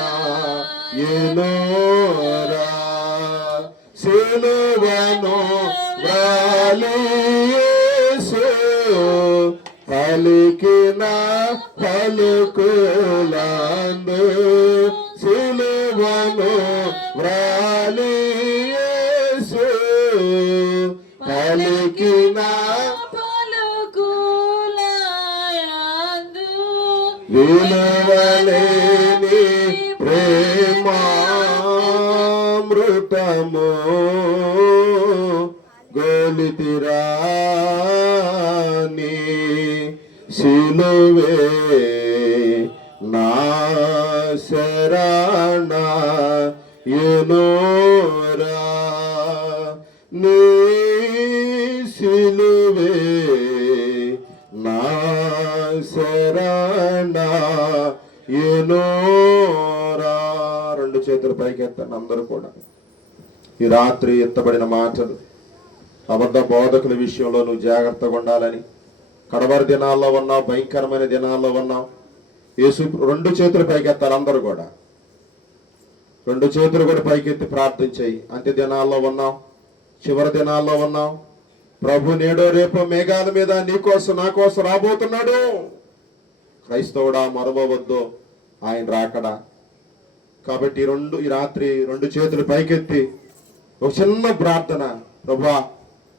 ఎలోరా, సిలువను వ్రాలి యేసు పలికిన పలుకులందు, సిలువను వ్రాలి యేసు పలికిన విలువలేని ప్రేమామృతము గోలితిరా, నీ సిలువే నా శరణ ఎలోరా, నీ సిలువే నా శరణ ఎలోరా. రెండు చేతులు పైకెత్తండి అందరూ కూడా. ఈ రాత్రి ఎత్తబడిన మాటలు అబద్ధ బోధకుల విషయంలో నువ్వు జాగ్రత్తగా ఉండాలని, కడవరి దినాల్లో ఉన్నావు, భయంకరమైన దినాల్లో ఉన్నావు. యేసు రెండు చేతులు పైకెత్తారు అందరూ కూడా. రెండు చేతులు కూడా పైకెత్తి ప్రార్థించాయి. అంత్య దినాల్లో ఉన్నాం, చివరి దినాల్లో ఉన్నాం. ప్రభు నేడో రేపో మేఘాల మీద నీ కోసం నా కోసం రాబోతున్నాడు. క్రైస్తవుడా మరవవద్దు, ఆయన రాకడా. కాబట్టి ఈ రాత్రి రెండు చేతులు పైకెత్తి ఒక చిన్న ప్రార్థన, ప్రభువా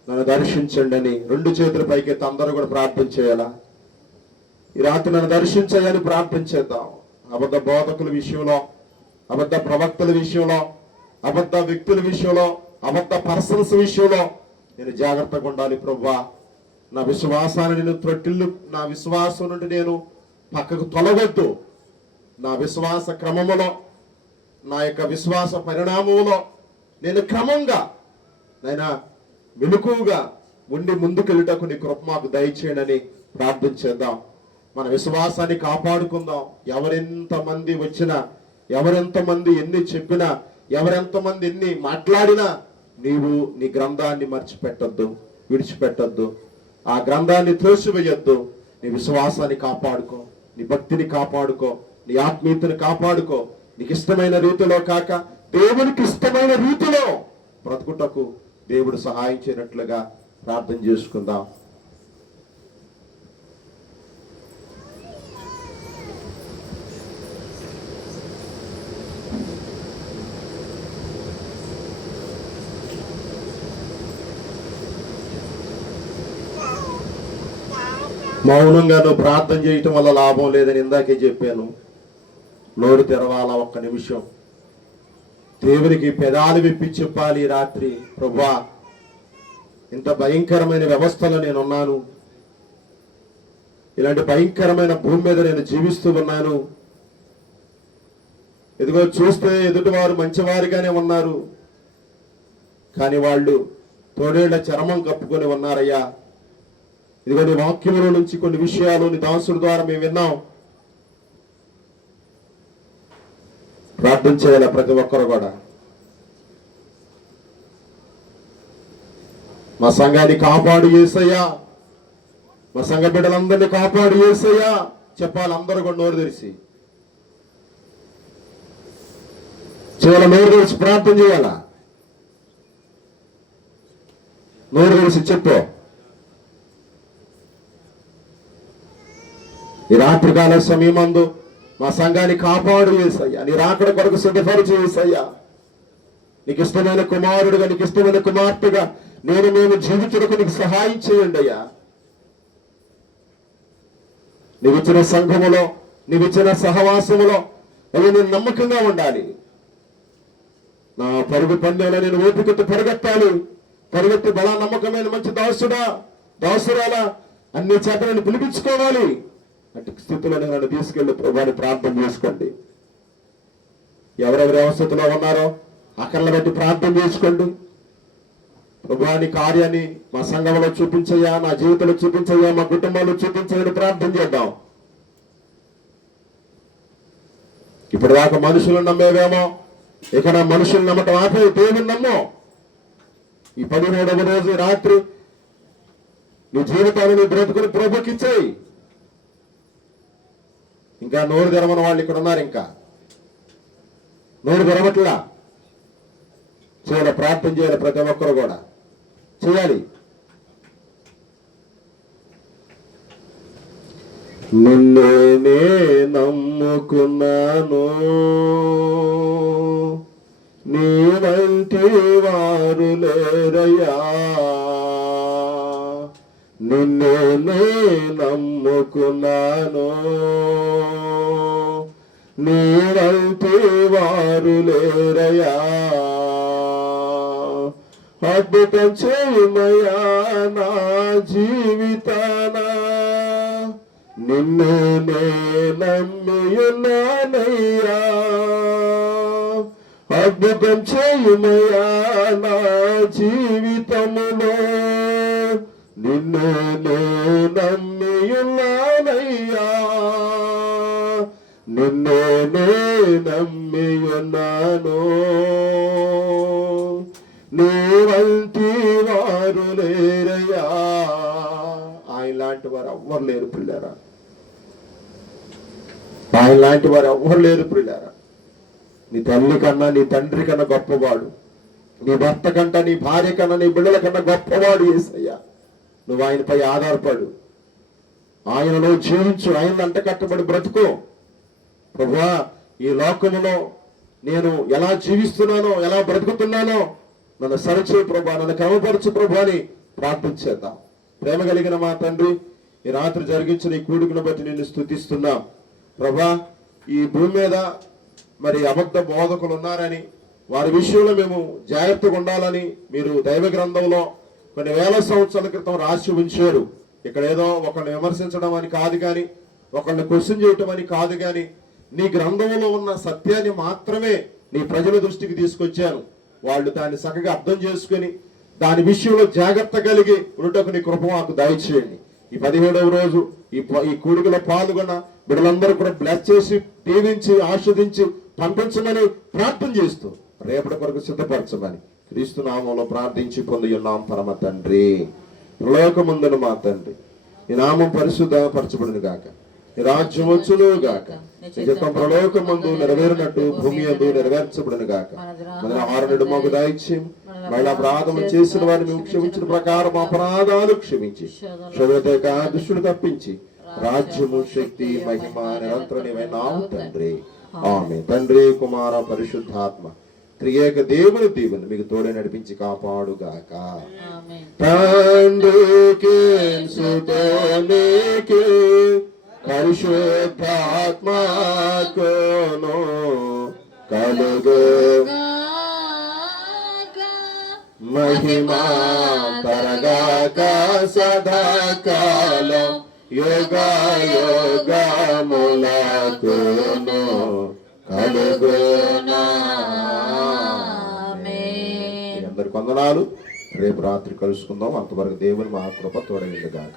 నన్ను దర్శించండి అని రెండు చేతులు పైకెత్తి అందరూ కూడా ప్రార్థన చేయాలా? ఈ రాత్రి నన్ను దర్శించాయని ప్రార్థన చేద్దాం. అబద్ధ బోధకుల విషయంలో, అబద్ధ ప్రవక్తల విషయంలో, అబద్ధ వ్యక్తుల విషయంలో, అబద్ధ పర్సన్స్ విషయంలో నేను జాగ్రత్తగా ఉండాలి. ప్రభువా నా విశ్వాసాన్ని నేను త్రొట్టిల్లు, నా విశ్వాసం నుండి నేను పక్కకు తొలగొద్దు. నా విశ్వాస క్రమములో, నా యొక్క విశ్వాస పరిణామంలో నేను క్రమంగా నైనా మెలకువగా ఉండి ముందుకెళ్ళటకు నీ కృప మాకు దయచేయనని ప్రార్థన చేద్దాం. మన విశ్వాసాన్ని కాపాడుకుందాం. ఎవరెంతమంది వచ్చినా, ఎవరెంతమంది ఎన్ని చెప్పినా, ఎవరెంతమంది ఎన్ని మాట్లాడినా నీవు నీ గ్రంథాన్ని మర్చిపెట్టద్దు, విడిచిపెట్టద్దు. ఆ గ్రంథాన్ని త్రోసివేయొద్దు. నీ విశ్వాసాన్ని కాపాడుకో, నీ భక్తిని కాపాడుకో, నీ ఆత్మీయతను కాపాడుకో. నీకు ఇష్టమైన రీతిలో కాక దేవునికి ఇష్టమైన రీతిలో బ్రతుకుటకు దేవుడు సహాయం చేయనట్లుగా ప్రార్థన చేసుకుందాం. మౌనంగా నువ్వు ప్రార్థన చేయటం వల్ల లాభం లేదని ఇందాకే చెప్పాను. నోరు తెరవాలా ఒక్క నిమిషం. దేవునికి పెదాలు విప్పి చెప్పాలి ఈ రాత్రి, ప్రభువా ఇంత భయంకరమైన వ్యవస్థలో నేనున్నాను, ఇలాంటి భయంకరమైన భూమి మీద నేను జీవిస్తూ ఉన్నాను. ఇదిగో చూస్తే ఎదుటివారు మంచివారిగానే ఉన్నారు, కానీ వాళ్ళు తోడేళ్ల చర్మం కప్పుకొని ఉన్నారయ్యా. ఇదిగో నీ వాక్యముల నుంచి కొన్ని విషయాలు నీ దాసుల ద్వారా మేము విన్నాం. ప్రార్థన చేయాలి ప్రతి ఒక్కరు కూడా. మా సంఘాన్ని కాపాడు యేసయ్యా, మా సంఘ బిడ్డలందరినీ కాపాడు యేసయ్యా చెప్పాలి. అందరూ కూడా నోరు తెరిచి చివరి నోరు తెరిచి ప్రార్థన చేయాలా? నోరు తెరిచి చెప్పు. ఈ రాత్రికాల సమయమందు మా సంఘాన్ని కాపాడు యేసయ్యా, నీ రాకడ కొరకు సిద్ధపరిచి యేసయ్యా, నీకు ఇష్టమైన కుమారుడుగా, నీకు ఇష్టమైన కుమార్తెగా మేము జీవితులకు నీకు సహాయం చేయండి అయ్యా. నీవిచ్చిన సంఘములో, నీవిచ్చిన సహవాసములో అవి నేను నమ్మకంగా ఉండాలి. నా పరుగు పందెంలో నేను ఓపికతో పరిగెత్తాలి. పరిగెత్తి బలా నమ్మకమైన మంచి దాసురాలా అన్ని చేత నేను పిలిపించుకోవాలి. అటు స్థితిలో నన్ను తీసుకెళ్లి ప్రభువాన్ని ప్రార్థన చేసుకోండి. ఎవరెవరి అవస్థలో ఉన్నారో అక్కర్ల బట్టి ప్రార్థన చేసుకోండి. ప్రభువాని కార్యాన్ని మా సంఘంలో చూపించయ్యా, నా జీవితంలో చూపించయ్యా, మా కుటుంబంలో చూపించయ్యని ప్రార్థన చేద్దాం. ఇప్పుడు దాకా మనుషులు నమ్మేవేమో, ఇక్కడ మనుషులు నమ్మటం ఆపే దేవుని నమ్మో. ఈ 17వ రోజు రాత్రి నీ జీవితాన్ని నీ బ్రతుకుని ప్రభుకిచ్చేయి. ఇంకా నోరు తెరవని వాళ్ళు ఇక్కడ ఉన్నారు, ఇంకా నోరు తెరవట్లా. చేయాలి, ప్రార్థన చేయాలి. ప్రతి ఒక్కరు కూడా చేయాలి. నిన్నే నమ్ముకున్నాను, నీ వంటి వారు లేరయ్యా. నిన్నే నమ్ముకున్నాను, నీ వంటి వారు లేరయ్యా. అద్భుతం చేయమయ్యా నా జీవితాన, నిన్ను నమ్మియున్నానయ్యా. అద్భుతం చేయమయ్యా నా జీవితములో, నిన్ను నమ్మియున్నానయ్యా. నిన్ను నమ్మియున్నాను, నీ వంటి వారు లేరయ్యా. ఆయన లాంటి వారు ఎవ్వరు లేరు పిల్లారా, ఆయన లాంటి వారు ఎవ్వరు లేరు పిల్లారా. నీ తల్లి కన్నా, నీ తండ్రి కన్నా గొప్పవాడు, నీ భర్త కంటే, నీ భార్య కన్నా, నీ బిడ్డల కన్నా గొప్పవాడు యేసయ్యా. నువ్వు ఆయనపై ఆధారపడు, ఆయనలో జీవించు, ఆయన అంట కట్టబడి బ్రతుకు. ప్రభువా, ఈ లోకములో నేను ఎలా జీవిస్తున్నానో, ఎలా బ్రతుకుతున్నానో నన్ను సరిచేయి ప్రభా, నన్ను క్రమపరచు ప్రభు అని ప్రార్థించేద్దాం. ప్రేమ కలిగిన మా తండ్రి, ఈ రాత్రి జరిగించిన ఈ కూడికను బట్టి నిన్ను స్తుతిస్తున్నాం ప్రభా. ఈ భూమి మీద మరి అబద్ధ బోధకులు ఉన్నారని, వారి విషయంలో మేము జాగ్రత్తగా ఉండాలని మీరు దైవ గ్రంథంలో కొన్ని వేల సంవత్సరాల క్రితం రాసి ఉంచారు. ఇక్కడ ఏదో ఒకరిని విమర్శించడం అని కాదు కానీ, ఒకరిని క్వశ్చన్ చేయటం అని కాదు కానీ, నీ గ్రంథంలో ఉన్న సత్యాన్ని మాత్రమే నీ ప్రజల దృష్టికి తీసుకొచ్చాను. వాళ్ళు దాన్ని చక్కగా అర్థం చేసుకుని దాని విషయంలో జాగ్రత్త కలిగి ఉండటకు నీ కృప మాకు దయచేయండి. ఈ 17వ రోజు ఈ కూడికలో పాల్గొన్న బిడ్డలందరూ కూడా బ్లెస్ చేసి, దీవించి, ఆస్వాదించి పంపించమని ప్రార్థన చేస్తూ రేపటి కొరకు సిద్ధపరచమని క్రీస్తు నామంలో ప్రార్థించి పొంది ఉన్నాం పరమ తండ్రి. ప్రలోకమందున మా తండ్రి, ఈ నామం పరిశుద్ధపరచబడును గాక, ఈ రాజ్యం వచ్చును గాక, నిజం ప్రలోకమందు నెరవేరినట్టు భూమి యందు నెరవేర్చబడును గాక. మన ఆరునడు మాకు దయచేయం, మళ్ళీ అపరాధం చేసిన వారిని మేము క్షమించిన ప్రకారం అపరాధాలు క్షమించి, శోభతేక దుష్టుడు తప్పించి, రాజ్యము, శక్తి, మహిమ నిరంతరం నీవైనావు తండ్రి. ఆమేన్. తండ్రి, కుమార, పరిశుద్ధాత్మ త్రియేక దేవుని దీవెన మీకు తోడే నడిపించి కాపాడుగాక. తండ్రికి, సుతనికి, పరిశుద్ధాత్మకును కలుగు మహిమా తరగాక సదాకాలం యుగయుగములకును కలుగునా. అందరికి వందనాలు. రేపు రాత్రి కలుసుకుందాం. అంతవరకు దేవుని మా కృప తోడైంది గాక.